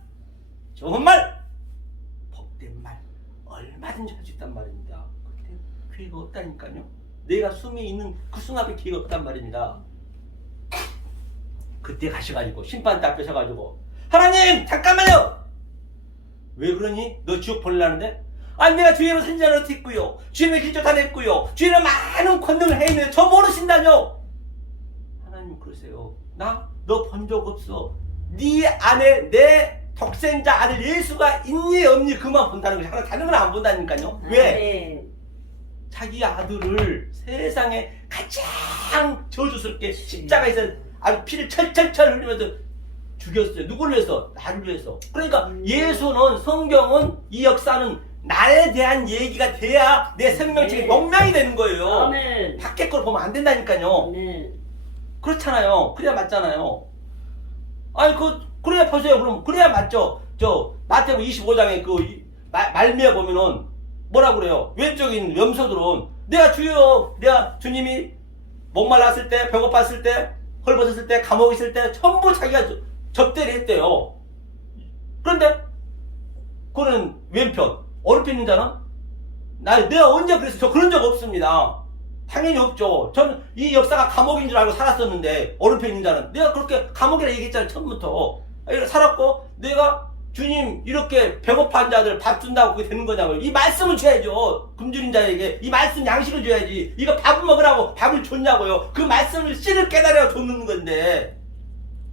좋은 말, 복된 말 얼마든지 할 수 있단 말입니다. 그때 기회가 없다니까요. 내가 숨이 있는 그 순간에 기회가 없단 말입니다. 그때 가셔가지고 심판대 앞에 서가지고 하나님 잠깐만요. 왜 그러니? 너 지옥 보내려는데? 아니 내가 주님을 선지자로 했고요, 주님의 길조 다 냈고요, 주님은 많은 권능을 해있는데 저 모르신다뇨. 하나님 그러세요. 나 너 본 적 없어. 네 안에 내 독생자 아들 예수가 있니 없니 그만 본다는 것이, 하나 다른 건 안 본다니까요. 왜? 자기 아들을 세상에 가장 저주스럽게 십자가에서 아주 피를 철철철 흘리면서 죽였어요. 누구를 위해서? 나를 위해서. 그러니까 예수는, 성경은, 이 역사는 나에 대한 얘기가 돼야 내 생명체가 명명이 되는 거예요. 아멘. 밖에 걸 보면 안 된다니까요. 아멘. 그렇잖아요. 그래야 맞잖아요. 아니 그래야 보세요. 그럼 그래야 맞죠. 저 마태복음 25장에 그 말미에 보면은 뭐라 그래요? 왼쪽에 있는 염소들은 내가 주여, 내가 주님이 목말랐을 때, 배고팠을 때, 헐벗었을 때, 감옥에 있을 때 전부 자기가 접대를 했대요. 그런데 그거는 왼편, 오른편 있는 자는 내가 언제 그랬어요? 저 그런 적 없습니다. 당연히 없죠. 저는 이 역사가 감옥인 줄 알고 살았었는데, 오른편 있는 자는 내가 그렇게 감옥이라 얘기했잖아요. 처음부터 살았고, 내가 주님 이렇게 배고파한 자들 밥 준다고 그게 되는 거냐고요. 이 말씀을 줘야죠. 굶주린 자에게 이 말씀 양식을 줘야지. 이거 밥을 먹으라고 밥을 줬냐고요. 그 말씀을 씨를 깨달아야 줬는 건데,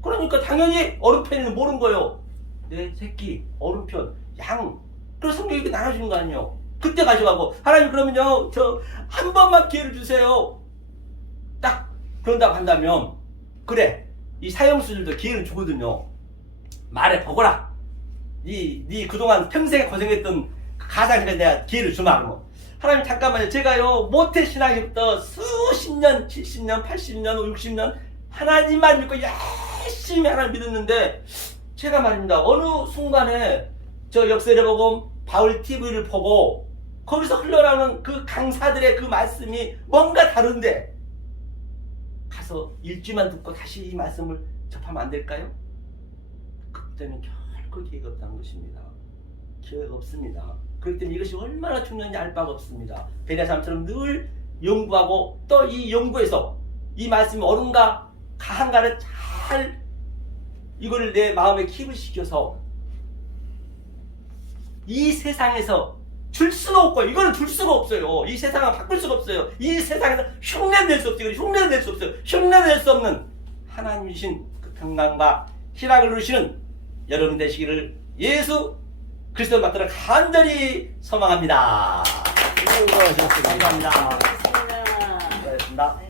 그러니까 당연히 오른편에는 모르는 거예요. 내 새끼 오른편 양. 그래서 성경이 이렇게 나눠주는 거 아니에요. 그때 가져가고 하나님 그러면요 저 한 번만 기회를 주세요. 딱 그런다고 한다면, 그래 이 사형수들도 기회를 주거든요. 말해 보거라. 네 그동안 평생에 고생했던 가상에 내가 기회를 주마. 그러면 하나님 잠깐만요. 제가요 모태 신앙부터 수십 년, 70년, 80년, 60년 하나님만 믿고 열심히 하나님 믿었는데, 제가 말입니다 어느 순간에 저 역사를 보고 바울 TV를 보고 거기서 흘러나오는 그 강사들의 그 말씀이 뭔가 다른데 가서 일주만 듣고 다시 이 말씀을 접하면 안 될까요? 그때는 결코 기회가 없다는 것입니다. 기회가 없습니다. 그렇기 때문에 이것이 얼마나 중요한지 알 바가 없습니다. 베레아처럼 늘 연구하고 또 이 연구에서 이 말씀이 옳은가 가한가를 잘 이거를 내 마음에 킵을 시켜서 이 세상에서 줄 수가 없고, 이거는 줄 수가 없어요. 이 세상은 바꿀 수가 없어요. 이 세상에서 흉내낼 수 없어요. 흉내낼 수 없어요. 흉내낼 수 없는 하나님 주신 그 평강과 희락을 누리시는 여러분 되시기를 예수 그리스도 받들어 간절히 소망합니다. 수고하셨습니다. 감사합니다. 고맙습니다. 수고하셨습니다.